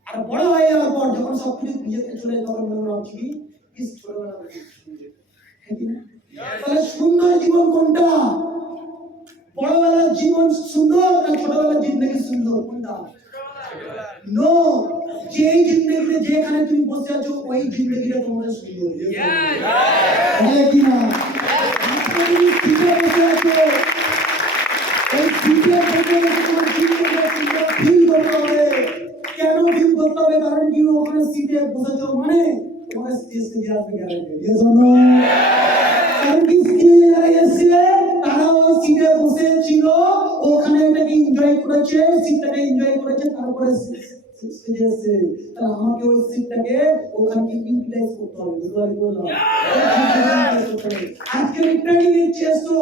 আর বড় হয়ে যাওয়ার পর যখন সবকিছু নিজেকে চলে, তখন মনে হচ্ছে কি ছোটবেলা। তাহলে সুন্দর জীবন কোনটা? বড়বেলার জীবন সুন্দর না ছোটবেলার জিন্দগি সুন্দর? কোনটা? নো, যেই জিন্দগিতে যেখানে তুমি বসে আছো ওই জিন্দগিটা তোমাদের সুন্দর। হ্যাঁ কি না? তুমি সিটে বসে আছো, ওই সিটে বসে তোমার জিন্দগিটা সুন্দর ফিল করতে হবে। কেন ফিল করতে হবে? কারণ কি ওখানে সিটে বসেছো মানে তোমার স্টেজে আসবে গ্যারান্টি। Yes or no? কারণ কি স্টেজে যারা এসেছে তারা ওই সিটে বসে ছিল, ওখানে এটাকে এনজয় করেছে, সিটটাকে এনজয় করেছে, তারপরে স্টেজে এসেছে। তাহলে আমাকে ওই সিটটাকে ওখানে ইউটিলাইজ করতে হবে। বুঝতে বললাম? আজকের ট্রেনিং এর চেষ্টা,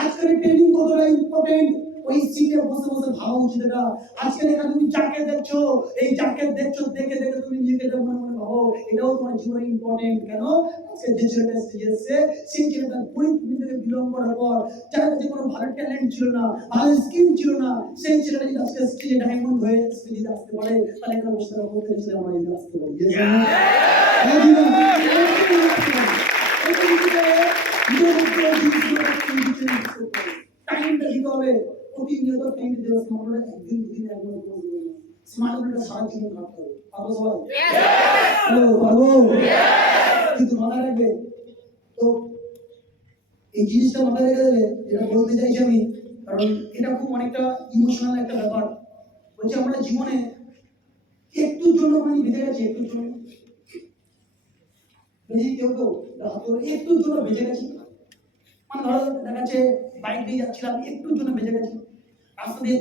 আজকের ট্রেনিং কতটা ইম্পর্টেন্ট, ওই সিটে বসে বসে ভাবা উচিত। এটা আজকের এখানে তুমি জ্যাকেট দেখছো, এই জ্যাকেট দেখছো, দেখে দেখে তুমি নিজেকে মনে মনে ভাবো এটাও তোমার জীবনে ইম্পর্টেন্ট। কেন? আজকে যে ছেলেটা স্টেজে এসেছে, সেই ছেলেটা গরিব থেকে বিলং করার পর, যার কাছে কোনো ভালো ট্যালেন্ট ছিল না, ভালো স্কিল ছিল না, সেই ছেলেটা যদি আজকে স্টেজে ডায়মন্ড হয়ে স্টেজে আসতে পারে, তাহলে এখানে বসে থাকা বলতে ছেলে আমরা এই আসতে পারি। টাইমটা দিতে হবে, প্রতিনিয়ত টাইম দিতে হবে। আমরা একদিন দুদিন একবার করবো না, স্মার্ট ভ্যালুটা সারা জীবন রাখতে হবে। পারবো সবাই? হ্যালো, পারবো? কিন্তু মাথায় রাখবে তো, এই জিনিসটা মাথায় রেখে দেবে, যেটা বলতে চাইছি আমি, কারণ এটা খুব অনেকটা ইমোশনাল একটা ব্যাপার। বলছি আমরা জীবনে একটুর জন্য মানে বেঁচে গেছি, একটুর জন্য কেউ একটুর জন্য বেঁচে গেছি। মানে ধরো দেখা যাচ্ছে বাইক দিয়ে যাচ্ছিলাম, একটুর জন্য বেঁচে গেছি, রাস্তা দিয়ে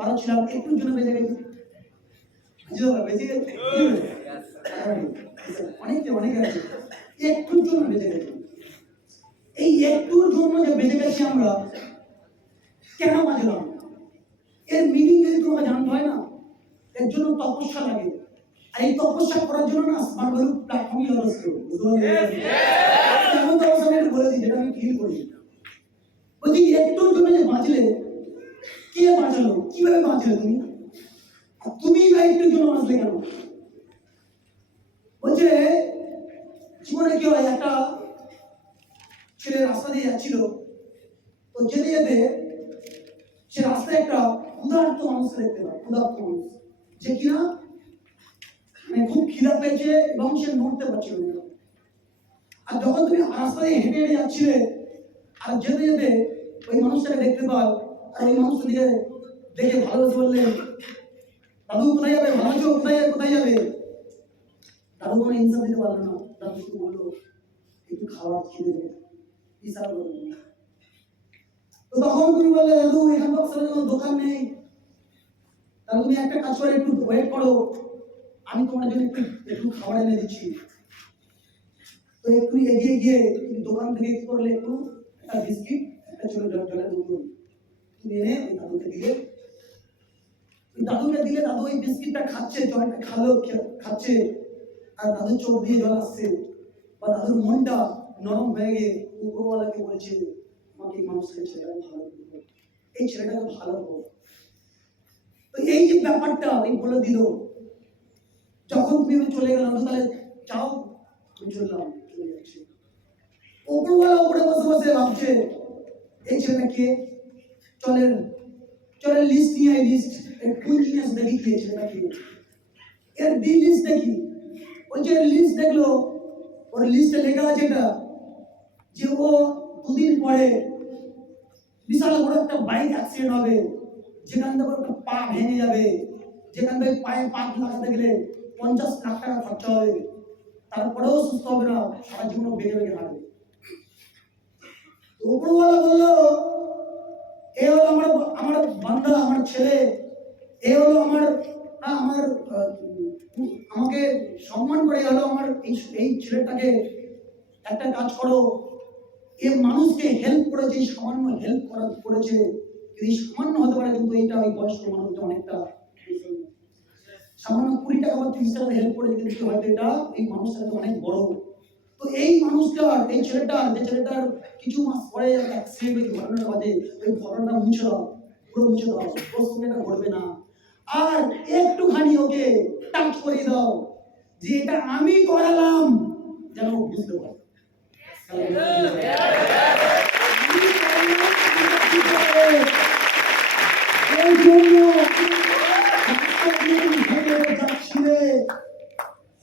পার ছিলাম, একটুর জন্য বেঁচে গেছি। বেঁচে গেছে অনেকে আছে, একটুর জন্য বেঁচে গেছে। এই একটুর জন্য যে বেঁচে গেছি আমরা, কেন বাঁচলাম, এর মিনিং যদি তোমাকে জানতে হয় না, এর জন্য তপস্যা লাগে। আর এই তপস্যা করার জন্য না স্মার্ট ভ্যালু প্ল্যাটফর্মই যথেষ্ট। কেমন তপস্যা একটু বলে দিই, যেটা আমি ফিল করি। বলছি একটুর জন্য যে বাঁচলে, কে বাঁচালো, কিভাবে বাঁচলে তুমি? আর তুমি বা একটুর জন্য বাঁচলে কেন? বলছে জীবনে কি হয়, একটা ছেলে রাস্তা দিয়ে যাচ্ছিল, তো যেতে যেতে সে রাস্তায় একটা ক্ষুধার্ত মানুষকে দেখতে পায়, ক্ষুধার্ত মানুষ, যে কিনা মানে খুব খিদা পেয়েছে এবং সে নড়তে পারছিল না। আর যখন তুমি রাস্তা দিয়ে হেঁটে হেঁটে যাচ্ছিলে আর যেতে যেতে ওই মানুষটাকে দেখতে পাও, আর ওই মানুষটা দিকে দেখে ভালোবেসে বললেন, দাদু কোথায় যাবে, ভালো আছো, কোথায় কোথায় যাবে? দাদু কোনো ইনসাফ দিতে পারলো না, দাদু শুধু বললো একটু খাবার খেতে দেবে, ইশারা করলো। তো তখন তুমি বললে, দাদু এখান তো কোনো দোকান নেই, তাহলে তুমি একটা কাজ করে একটু ওয়েট করো, আমি তোমার জন্য একটু একটু খাবার এনে দিচ্ছি। তো একটু এগিয়ে গিয়ে তুমি দোকান থেকে কি করলে, একটু একটা বিস্কিট, একটা ছোট জলের বোতল তুমি এনে ওই দাদুকে দিলে। ওই দাদুকে দিলে দাদু ওই বিস্কিটটা খাচ্ছে, জলটা খাচ্ছে, আর দাদুর চোখ দিয়ে জল আসছে, বা দাদুর মনটা নরম হয়ে গিয়ে উপরওয়ালাকে বলছে, আমাকে এই মানুষকে ছেলেটাকে ভালো করবো, এই ছেলেটাকে ভালো করবো। তো এই যে ব্যাপারটা ওই বলে দিল, যখন তুমি চলে গেলাম, তাহলে যাও, আমি চললাম, চলে যাচ্ছি। উপরওয়ালা উপরে বসে বসে ভাবছে, এই ছেলেটা কে, চলেন চলেন লিস্ট নিয়ে আই, লিস্ট কোন জিনিস দেখি কে ছেলেটা কে, এর বি লিস্ট দেখি। ওই যে লিস্ট দেখলো, ওর লিস্টে লেখা আছে এটা, যে ও দুদিন পরে বিশাল বড় একটা বাইক অ্যাক্সিডেন্ট হবে, যেখান থেকে একটা পা ভেঙে যাবে, যেখান থেকে পায়ে পাত লাগাতে গেলে 50 লাখ টাকা খরচা হবে, তারপরেও সুস্থ হবে না, সারা জীবন বেঁচে বেঁচে থাকবে। উপরওয়ালা বললো, এ হলো আমার আমার বান্দা, আমার ছেলে, এ হলো আমার আমার আমাকে সম্মান করে, হলো আমার এই ছেলেটাকে একটা কাজ করো, এ মানুষকে হেল্প করেছে, সামান্য হেল্প করেছে, এই সামান্য হতে পারে, কিন্তু এইটা ওই বয়স্ক মানুষটা অনেকটা সামান্য 20 টাকা বা 30 টাকা হেল্প করেছে, কিন্তু হয়তো এটা এই মানুষটা অনেক বড়। তো এই মানুষটার, এই ছেলেটার, যে ছেলেটার কিছু মাস পরে অ্যাক্সিডেন্ট ওই ঘটনাটা বাজে, ওই ঘটনাটা মুছে দাও, পুরো মুছে দাও, ওর সঙ্গে এটা ঘটবে না। আর একটুখানি ওকে টাচ করে দাও, যে এটা আমি করালাম, যেন বুঝতে পারে। এই জন্য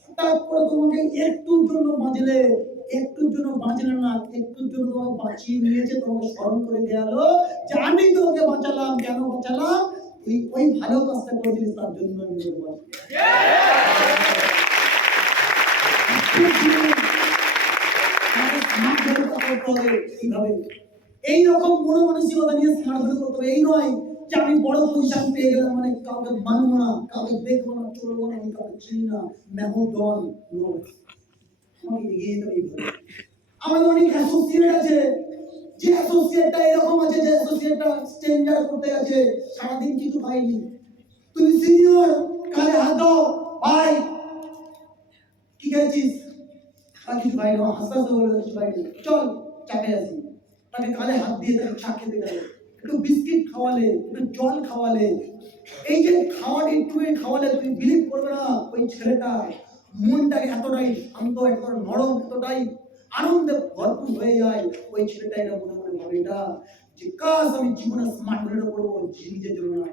হঠাৎ করে তোমাকে একটুর জন্য বাঁচলে, একটুর জন্য বাঁচলে না, একটুর জন্য তোমাকে বাঁচিয়ে নিয়েছে, তোমাকে স্মরণ করে দেওয়ালো যে আমি তোমাকে বাঁচালাম। কেন বাঁচালাম? তুই ওই ভালো কাজটা করেছিলিস, তার জন্য আমি তোকে বাঁচালাম। এইরকম বড় মানসিকতা নিয়ে স্মার্ট হলে করতে হবে। এই নয় যে আমি বড় পজিশন পেয়ে গেলাম মানে কাউকে মানবো না, কাউকে দেখবো না, চলবো না, আমি কাউকে চিনি না, মেহু ডন, আমাকে এগিয়ে যেতে হবে। আমাদের অনেক অ্যাসোসিয়েট আছে, যে অ্যাসোসিয়েটটা এরকম আছে, যে অ্যাসোসিয়েটটা স্ট্রেঞ্জার করতে গেছে, সারাদিন কিছু পাইনি। তুমি সিনিয়র, কালে হাত দাও, ভাই কি খেয়েছিস? আর কিছু ভাই না, হাসতে হাসতে বলে কিছু ভাই চল চাপে আসি, তাকে কালে হাত দিয়ে তাকে চা খেতে গেলে, একটু বিস্কিট খাওয়ালে, একটু জল খাওয়ালে, এই যে খাওয়াটা একটু খাওয়ালে, তুমি বিলিভ করবে না ওই ছেলেটা মনটাকে এতটাই শান্ত, এতটাই নরম, এতটাই আনন্দে ভরপুর হয়ে যায়। ওই ছেলেটা এটা মনে মনে ভাবে, এটা যে কাজ আমি জীবনে স্মার্ট মনে করবো, নিজের জন্য না।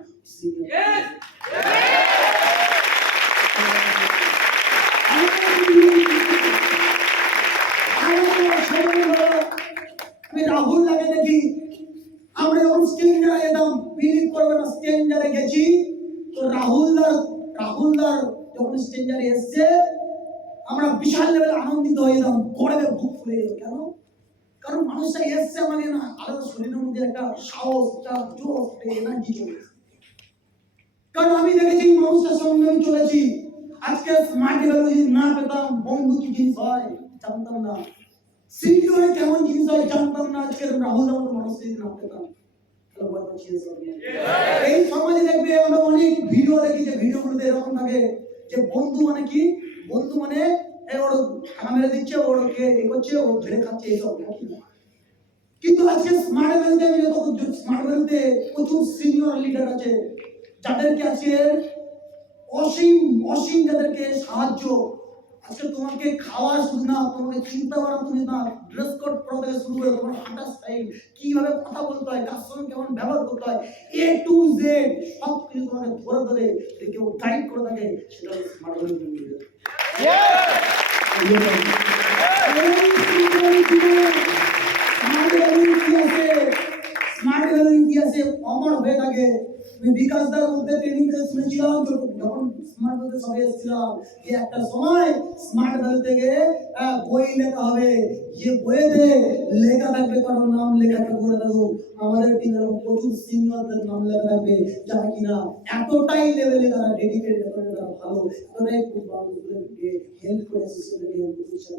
আমি রাহুল লাগে দেখি, আমরা যখন স্ট্রেঞ্জারে যেতাম, বিলিভ করবে না, স্ট্রেঞ্জারে গেছি তো রাহুলদার যখন স্ট্রেঞ্জারে এসছে, আমরা বিশাল লেভেলে আনন্দিত হয়ে যেতাম, গর্বে বুক ফুলে যেত। কেন? কারণ মানুষটা এসছে, আমাকে না আলাদা শরীরের মধ্যে একটা সাহস, একটা জোশ, একটা এনার্জি চলে এসছে। কারণ আমি দেখেছি মানুষটার সঙ্গে আমি চলেছি। আজকে স্মার্ট ভ্যালু না পেতাম, বন্ধু কি জিনিস হয় জানতাম না, সিনিয়রে কেমন জিনিস হয় জানতাম না, আজকে রাহুল আমাদের মানুষকে না পেতাম। এই সমাজে দেখবে আমরা অনেক ভিডিও দেখি, যে ভিডিওগুলোতে এরকম থাকে যে বন্ধু মানে কি, বন্ধু মানে ওর খানা মেরে দিচ্ছে, ওরকে এ করছে, ও ঝেড়ে খাচ্ছে, এইসব। কিন্তু আজকে স্মার্ট ভ্যালিতে আমি যত স্মার্ট ভ্যালিতে প্রচুর সিনিয়র লিডার আছে যাদেরকে আজকে অসীম অসীম যাদেরকে সাহায্য, আজকে তোমাকে খাওয়া শুধু না, তোমাকে চিন্তা করা তুমি না, ড্রেস কোড পরা থেকে শুরু করে তোমার হাঁটার স্টাইল, কিভাবে কথা বলতে হয়, কার সঙ্গে কেমন ব্যবহার করতে হয়, এ টু জেড সব কিছু তোমাকে ধরে ধরে কেউ গাইড করে থাকে, সেটা হচ্ছে smart valley leader. Smart value ইতিহাসে অমর হয়ে থাকে। বিকাশ দার মধ্যে ট্রেনিং শুনেছিলাম যখন স্মার্ট ভ্যালু সবাই এসেছিলাম, যে একটা সময় স্মার্ট ভ্যালু থেকে বই লেখা হবে, যে বইতে লেখা থাকবে কারোর নাম লেখা করে দেবো, আমাদের টিমের প্রচুর সিনিয়রদের নাম লেখা থাকবে যারা কিনা এতটাই লেভেলে তারা ডেডিকেটেড, এতটাই তারা ভালো, এতটাই খুব মানুষদেরকে হেল্প করে, শিশুদেরকে হেল্প করছে,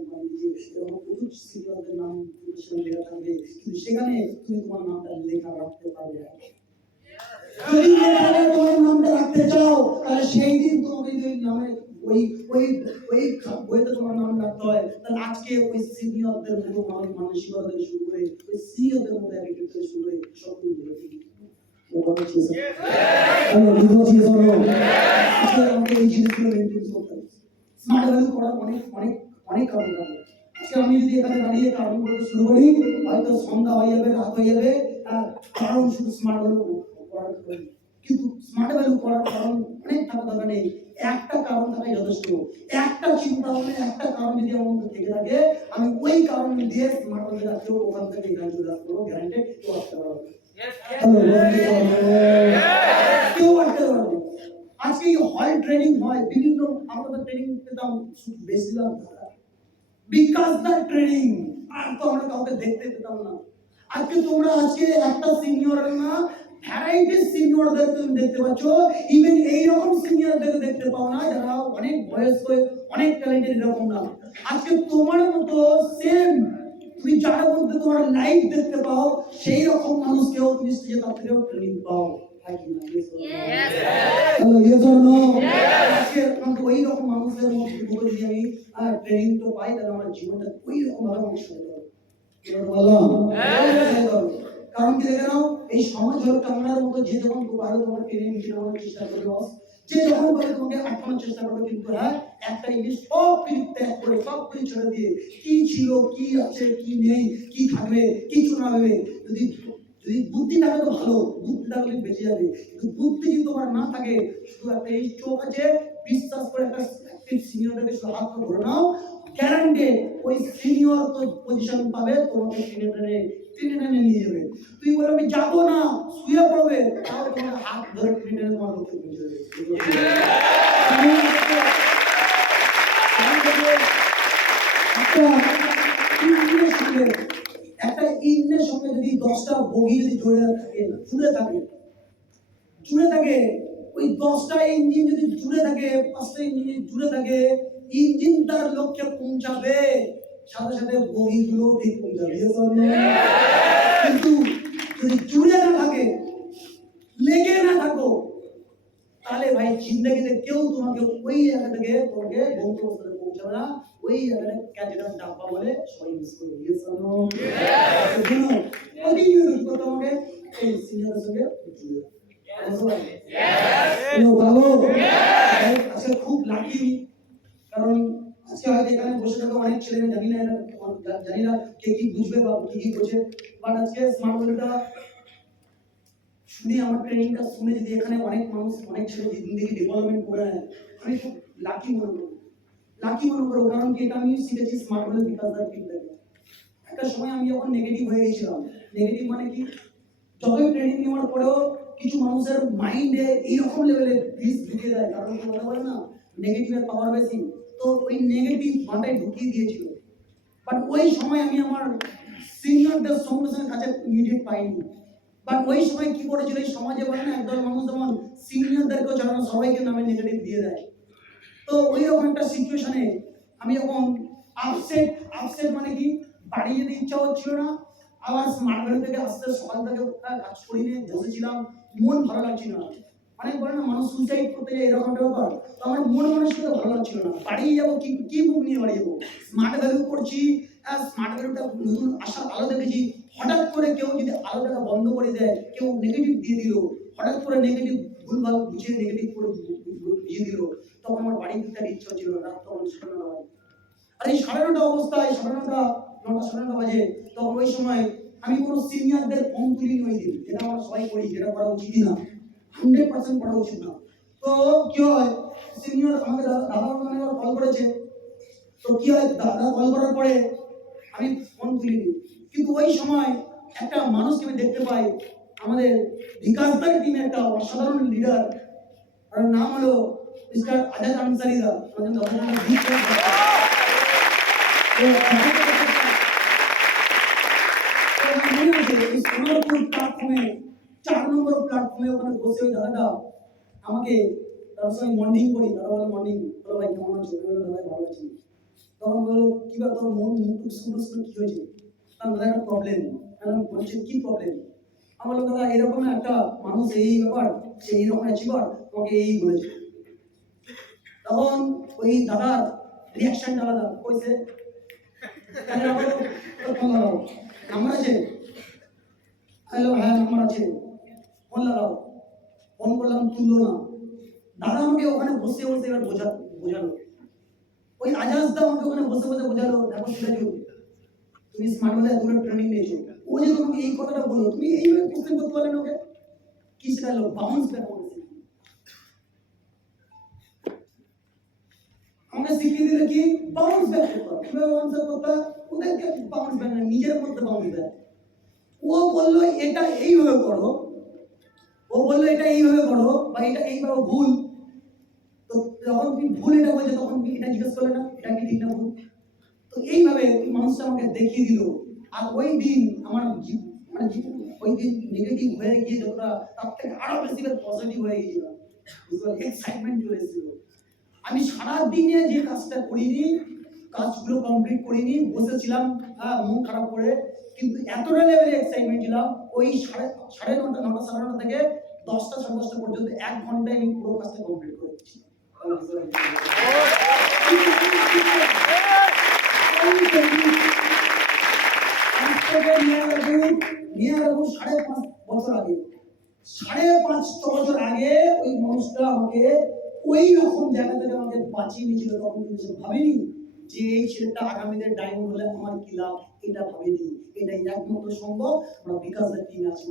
এবং প্রচুর সিনিয়রদের নাম লেখা থাকবে, কিন্তু সেখানে তুমি তোমার নামটা লেখা রাখতে পারবে না। যদি তোমার নামটা রাখতে চাও তাহলে সেই দিন তোমাকে যদি নামে ওই ওই ওই বইতে তোমার নাম রাখতে হয়, তাহলে আজকে ওই সিনিয়রদের মতো মানসিকতা থেকে শুরু করে ওই সিনিয়রদের মতো অ্যাটিটিউড থেকে শুরু করে সব কিছু আমাকে এই জিনিসগুলো মেনটেন করতে হবে। স্মার্ট ভ্যালু করার অনেক অনেক অনেক কারণ আছে। আজকে আমি যদি এখানে দাঁড়িয়ে কারণ বলতে শুরু করি, হয়তো সন্ধ্যা হয়ে যাবে, রাত হয়ে যাবে, কারণ শুধু স্মার্ট ভ্যালু করার, কিন্তু স্মার্ট ভ্যালু করার কারণ অনেক থাকা দরকার নেই, একটা কারণ থাকাই যথেষ্ট। একটা চিন্তা ভাবনা, একটা কারণ যদি আমার মধ্যে থেকে থাকে, আমি ওই কারণ দিয়ে স্মার্ট ভ্যালু রাখতে ওখান থেকে এখানে চলে আসতে পারবো, গ্যারান্টেড কেউ আসতে পারবে। কেউ আসতে পারবে। আজকে হল ট্রেনিং হয়, বিভিন্ন আমরা তো ট্রেনিং পেতাম বেশিরভাগ বিকাশ দা ট্রেনিং, আর তো আমরা কাউকে দেখতে পেতাম না। আজকে তোমরা আজকে একটা সিনিয়র না, ভ্যারাইটি সিনিয়রদের তুমি দেখতে পাচ্ছ, ইভেন এইরকম সিনিয়রদের দেখতে পাও না যারা অনেক বয়স্ক, অনেক ট্যালেন্টেড, এরকম না। আজকে তোমার মতো সেম তুমি যার মধ্যে তোমার লাইফ দেখতে পাও, সেই রকম মানুষকেও তুমি স্টেজে তার থেকেও ট্রেনিং পাও। ওই রকম মানুষের মধ্যে যদি আমি ট্রেনিং তো পাই, তাহলে আমার জীবনটা ওই রকম ভাবে মানুষ হতে পারে। কারণ কি দেখে নাও, এই সমাজ হলো কামনার মতো, যে যখন ভালো তোমার ট্রেনিং নেওয়ার চেষ্টা করবে, যে যখন বলে তোমাকে আটকানোর চেষ্টা করবে, কিন্তু হ্যাঁ একটা জিনিস সব কিছু ত্যাগ করে, সব কিছু ছেড়ে দিয়ে, কি ছিল, কি আছে, কি নেই, কি থাকবে, কিছু না ভেবে, যদি যদি বুদ্ধি থাকে তো ভালো, বুদ্ধি থাকলে বেঁচে যাবে, কিন্তু বুদ্ধি যদি তোমার না থাকে, শুধু একটা এই চোখ আছে, বিশ্বাস করে একটা সিনিয়রটাকে শুধু হাত ধরে নাও, গ্যারান্টেড ওই সিনিয়র তো পজিশন পাবে, তোমাকে টেনে নিয়ে যাবে। তুই বলে আমি যাবো না, শুয়ে পড়বে, তাও তোমার হাত ধরে টেনে তোমার লক্ষ্যে পৌঁছে যাবে। একটা ইঞ্জিনের সঙ্গে যদি 10টা বগি যদি জুড়ে থাকে, ওই 10টা ইঞ্জিন যদি জুড়ে থাকে, 5টা ইঞ্জিন জুড়ে থাকে, ইঞ্জিন তার লক্ষ্যে পৌঁছাবে, সাথে সাথে বগিগুলো ঠিক পৌঁছাবে। কিন্তু যদি জুড়ে না থাকে, লেগে না থাকো, তাহলে ভাই জিন্দগিতে কেউ তোমাকে ওই জায়গা থেকে তোমাকে গন্তব্যস্থলে পৌঁছাবে না, ওই জায়গাটা ক্যাচেটার ডাব্বা বলে সবাই মিস করবে। তোমাকে এই সিনিয়রের সঙ্গে আজকে খুব লাকি, কারণ আজকে হয়তো এখানে বসে থাকা অনেক ছেলে, জানি না কে কি বুঝবে বা কি বোঝে, বাট আজকে স্মার্ট ভ্যালুটা শুনে, আমার ট্রেনিংটা শুনে যদি এখানে অনেক মানুষ, অনেক ছেলে জিন্দেগি ডেভেলপমেন্ট করে নেয়, আমি খুব লাকি মনে করবো। কারণ কি, এটা আমি শিখেছি স্মার্ট ভ্যালু বিকাশ দার টিম থেকে। একটা সময় আমি যখন নেগেটিভ হয়ে গেছিলাম, নেগেটিভ মানে কি, যতই ট্রেনিং নেওয়ার পরেও কিছু মানুষের মাইন্ডে এইরকম লেভেলে বিষ ঢুকে দেয়, কারণ কি কথা বলে না, নেগেটিভের পাওয়ার বেশি, তো ওই নেগেটিভ মাথায় ঢুকিয়ে দিয়েছিল। বাট ওই সময় আমি আমার সিনিয়রদের সঙ্গে কাছে ইমিডিয়েট পাইনি, বাট ওই সময় কি করেছিল, এই সমাজে বলে না, একদল মানুষ যেমন সিনিয়রদেরকেও জানানো, সবাইকে নামে নেগেটিভ দিয়ে দেয়। তো ওই রকম একটা সিচুয়েশনে আমি যখন আপসেট মানে কি, বাড়ি যেতে ইচ্ছা হচ্ছিল না, আবার স্মার্ট ভ্যালু থেকে আসতে সকাল থেকে কাজ করি নিয়ে বসেছিলাম, মন ভালো লাগছিল না। অনেক বলে না মানুষ সুইসাইড করতে যায়, এরকম একটা ব্যাপার। তো আমার মন মানসিকতা ভালো লাগছিল না, বাড়ি যাবো কি মুখ নিয়ে বাড়ি যাবো, স্মার্ট ভ্যালু করছি, স্মার্ট ভ্যালুটা নতুন আসার আলো দেখেছি, হঠাৎ করে কেউ যদি আলোটাকে বন্ধ করে দেয়, কেউ নেগেটিভ দিয়ে দিল, হঠাৎ করে নেগেটিভ ভুলভাল বুঝিয়ে নেগেটিভ করে বুঝিয়ে দিল, তখন আমার বাড়ি ফিরতে ইচ্ছা ছিল না। তখন 9:30 বাজে। আর এই 9:30 অবস্থায় 9:30 বাজে, তখন ওই সময় আমি কোনো সিনিয়রদের ফোন তুলি ওই দিন, যেটা আমরা সবাই করি, যেটা করা উচিত না, 100% করা উচিত না। তো কি হয়, সিনিয়র আমাকে দাদা মানে কল করেছে। তো কি হয়, দাদা কল করার পরে আমি ফোন তুলিনি, কিন্তু ওই সময় একটা মানুষকে আমি দেখতে পাই, আমাদের বিকাশদার টিমের একটা অসাধারণ লিডার, তার নাম হলো মিস্টার আজাদ আনসারি দা। প্ল্যাটফর্মে 4 নম্বর প্ল্যাটফর্মে ওখানে বসে ওই দাদাটা আমাকে, তার সঙ্গে মর্নিং করি, দাদা বলে মর্নিং, বলো ভাই কেমন আছো? দাদা ভালো আছি। তখন বললো কি ব্যাপার, তোর মন মুখ শুনে কি হয়েছে? কারণ দাদা একটা প্রবলেম। কারণ বলছে কি প্রবলেম? আমার দাদা এরকম একটা মানুষ, এই ব্যাপার, সে এইরকম অ্যাচিভার, তোমাকে এই বলেছে। তখন ওই দাদার রিয়াকশনটা আলাদা, কইছে নাম্বার আছে? হ্যালো, হ্যাঁ নাম্বার আছে, ফোন লাগাও। ফোন করলাম, তুললো না। দাদা আমাকে ওখানে বসে বসে এবার বোঝালো, ওই আজাদ দা আমাকে ওখানে বসে বসে বোঝালো, দেখো সিরাজুল, তুমি স্মার্ট বাজার এতগুলো ট্রেনিং নিয়েছো, ও যে তোমাকে এই কথাটা বললো, তুমি এইভাবে কোশ্চেন করতে পারলে না ওকে? কি শেখালো? বাউন্স ব্যাক করেছে। আমাকে শিখিয়ে দিলে কি বাউন্স ব্যাক করতে হবে, কিভাবে বাউন্স ব্যাক করতে হবে, ওদেরকে বাউন্স ব্যাক না, নিজের মধ্যে বাউন্স ব্যাক। ও বললো এটা এইভাবে করো, ও বললো এটা এইভাবে করো, বা এটা এইভাবে ভুল। তো যখন তুমি ভুল এটা বলছো, তখন তুমি এটা জিজ্ঞেস করলে না এটা কি ঠিক না ভুল? তো এইভাবে ওই মানুষটা আমাকে দেখিয়ে দিল। আর ওই দিন আমার মানে ওই দিন নেগেটিভ হয়ে গিয়ে যতটা, তার থেকে আরো বেশি পজিটিভ হয়ে গিয়েছিল, এক্সাইটমেন্ট চলে এসেছিল। আমি সারাদিনে যে কাজটা করিনি, কাজগুলো কমপ্লিট করিনি, বসেছিলাম মন খারাপ করে, কিন্তু এতটা লেভেলে এক্সাইটমেন্ট ছিলাম, ওই সাড়ে 9:30 9:30 থেকে 10টা 10:30 পর্যন্ত 1 ঘন্টায় আমি পুরো কাজটা কমপ্লিট করেছি। সাড়ে পাঁচ বছর আগে ওই মানুষটা আমাকে ওই রকম জায়গা থেকে আমাকে বাঁচিয়ে নিয়েছিল। তখন কিন্তু ভাবিনি যে এই ছেলেটা আগামীদের ডায়মন্ড হলে আমার কি লাভ, এটা ভাবিনি। এটাই একমাত্র সম্ভব আমরা বিকাশের টিমে আছি।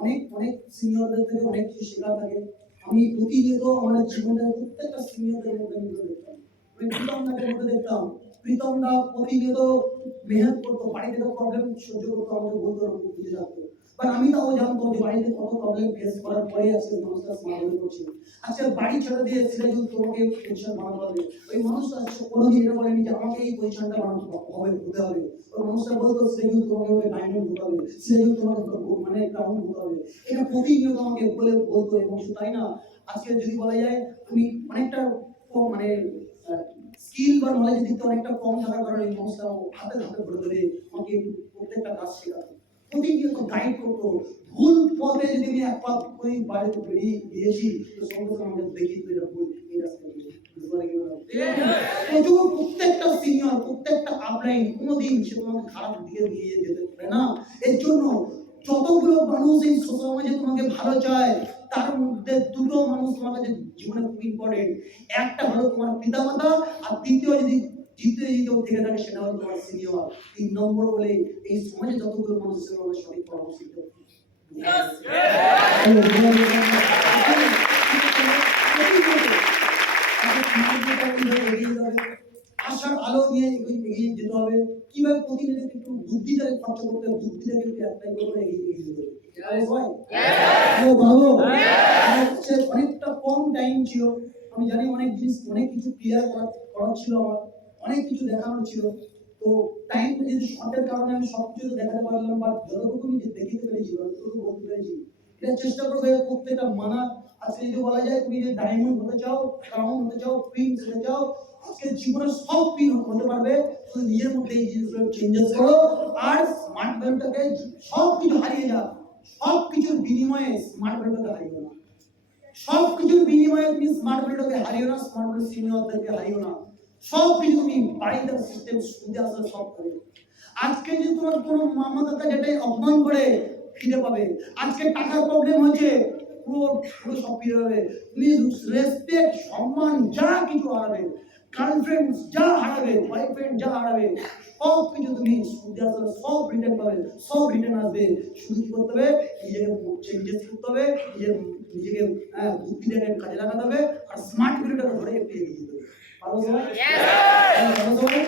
অনেক অনেক সিনিয়রদের থেকে অনেক কিছু শেখা থাকে। আমি প্রতিনিয়ত আমার জীবনের প্রত্যেকটা সিনিয়রদের মধ্যে দেখতাম, আমি প্রীতমদাকে মধ্যে দেখতাম, প্রীতমদা প্রতিনিয়ত মেহনত করতো, বাড়িতে তো প্রবলেম সহ্য করতো, আমাকে বলতো না, বুঝে রাখতো। বাট আমি তাও জানতো যে বাড়িতে কত প্রবলেম ফেস করার পরে আজকে মানুষটা স্মার্ট করছে। আজকে বাড়ি ছেড়ে দিয়ে সিরাজুল তোমাকে পজিশন বানাতে হবে, ওই মানুষটা কোনোদিন এটা বলেনি যে আমাকে এই পজিশনটা বানাতে হবে, হতে হবে। ওই মানুষটা বলতো সিরাজুল তোমাকে ওই ডায়মন্ড হতে হবে, সিরাজুল তোমাকে মানে ক্রাউন হতে হবে। এটা প্রতিনিয়ত আমাকে বলতো। এবং তাই না, আজকে যদি বলা যায় আমি অনেকটা মানে স্কিল বা নলেজ দিতে অনেকটা কম থাকার কারণে এই মানুষটা হাতে হাতে ধরে ধরে আমাকে প্রত্যেকটা কাজ শেখাতো, প্রতিনিয়ত গাইড করতো। ভুল পথে যদি আমি এক পা ওই বাড়িতে বেরিয়ে গিয়েছি, তো সঙ্গে সঙ্গে আমাকে দেখিয়ে তো এটা ভুল, এই রাস্তায় প্রত্যেকটা সিনিয়র, প্রত্যেকটা আপলাইন কোনোদিন সে তোমাকে খারাপ দিকে নিয়ে যেতে পারে না। এর জন্য যতগুলো মানুষ এই সমাজে তোমাকে ভালো চায়, তার মধ্যে দুটো মানুষ তোমার কাছে জীবনে খুব ইম্পর্টেন্ট। একটা হলো তোমার পিতামাতা, আর দ্বিতীয় যদি জিতে থেকে থাকে সেটা হলো তোমার সিনিয়র। 3 নম্বর বলে এই সমাজে যতগুলো মানুষ আছে আমাদের সঠিক পরামর্শ দিতে হবে। আশার আলো নিয়ে এগিয়ে যেতে হবে। কিভাবে প্রতিদিন একটু বুদ্ধিটাকে খরচ করতে হবে, বুদ্ধিটাকে একটু অ্যাপ্লাই করে এগিয়ে যেতে হবে। অনেকটা কম টাইম ছিল, আমি জানি অনেক জিনিস অনেক কিছু ক্লিয়ার করার ছিল, আমার অনেক কিছু দেখানোর ছিল। তো টাইম যদি শর্টের কারণে আমি সবকিছু দেখাতে পারলাম, বা যতটুকু আমি দেখিতে পেরেছি যতটুকু বলতে পেরেছি, এটা চেষ্টা করবে প্রত্যেকটা মানা। আজকে যদি বলা যায় তুমি যদি ডায়মন্ড হতে চাও, ক্রাউন হতে চাও, প্রিন্স হতে চাও, আজকে জীবনে সব পিন হতে পারবে। তুমি নিজের মধ্যে এই জিনিসগুলো চেঞ্জেস করো, আর স্মার্ট ভ্যালুটাকে সব কিছু হারিয়ে যাও, সব কিছুর বিনিময়ে স্মার্ট ভ্যালুটাকে হারিয়ে না। সব কিছুর বিনিময়ে তুমি স্মার্ট মিটারকে হারিও না, স্মার্ট মিটার সিনিয়রদেরকে হারিও না। সব কিছু তুমি বাড়িতে সিস্টেম সুদে আসলে সব করে। আজকে যদি তোমার কোনো মামা দাদা যেটাই অপমান করে ফিরে পাবে, আজকে টাকার প্রবলেম হয়েছে পুরো পুরো সব ফিরে পাবে। তুমি রেসপেক্ট সম্মান যা কিছু হারাবে, গার্লফ্রেন্ড যা হারাবে, বয়ফ্রেন্ড যা হারাবে, সব কিছু তুমি সুদে আসলে সব রিটার্ন পাবে, সব রিটার্ন আসবে। শুধু কি করতে হবে? নিজেকে চেঞ্জেস করতে হবে, নিজেকে বুদ্ধিটাকে কাজে লাগাতে হবে, আর স্মার্ট মিটারটাকে ধরে একটু এগিয়ে যেতে হবে। পারবো সবাই? পারবো সবাই?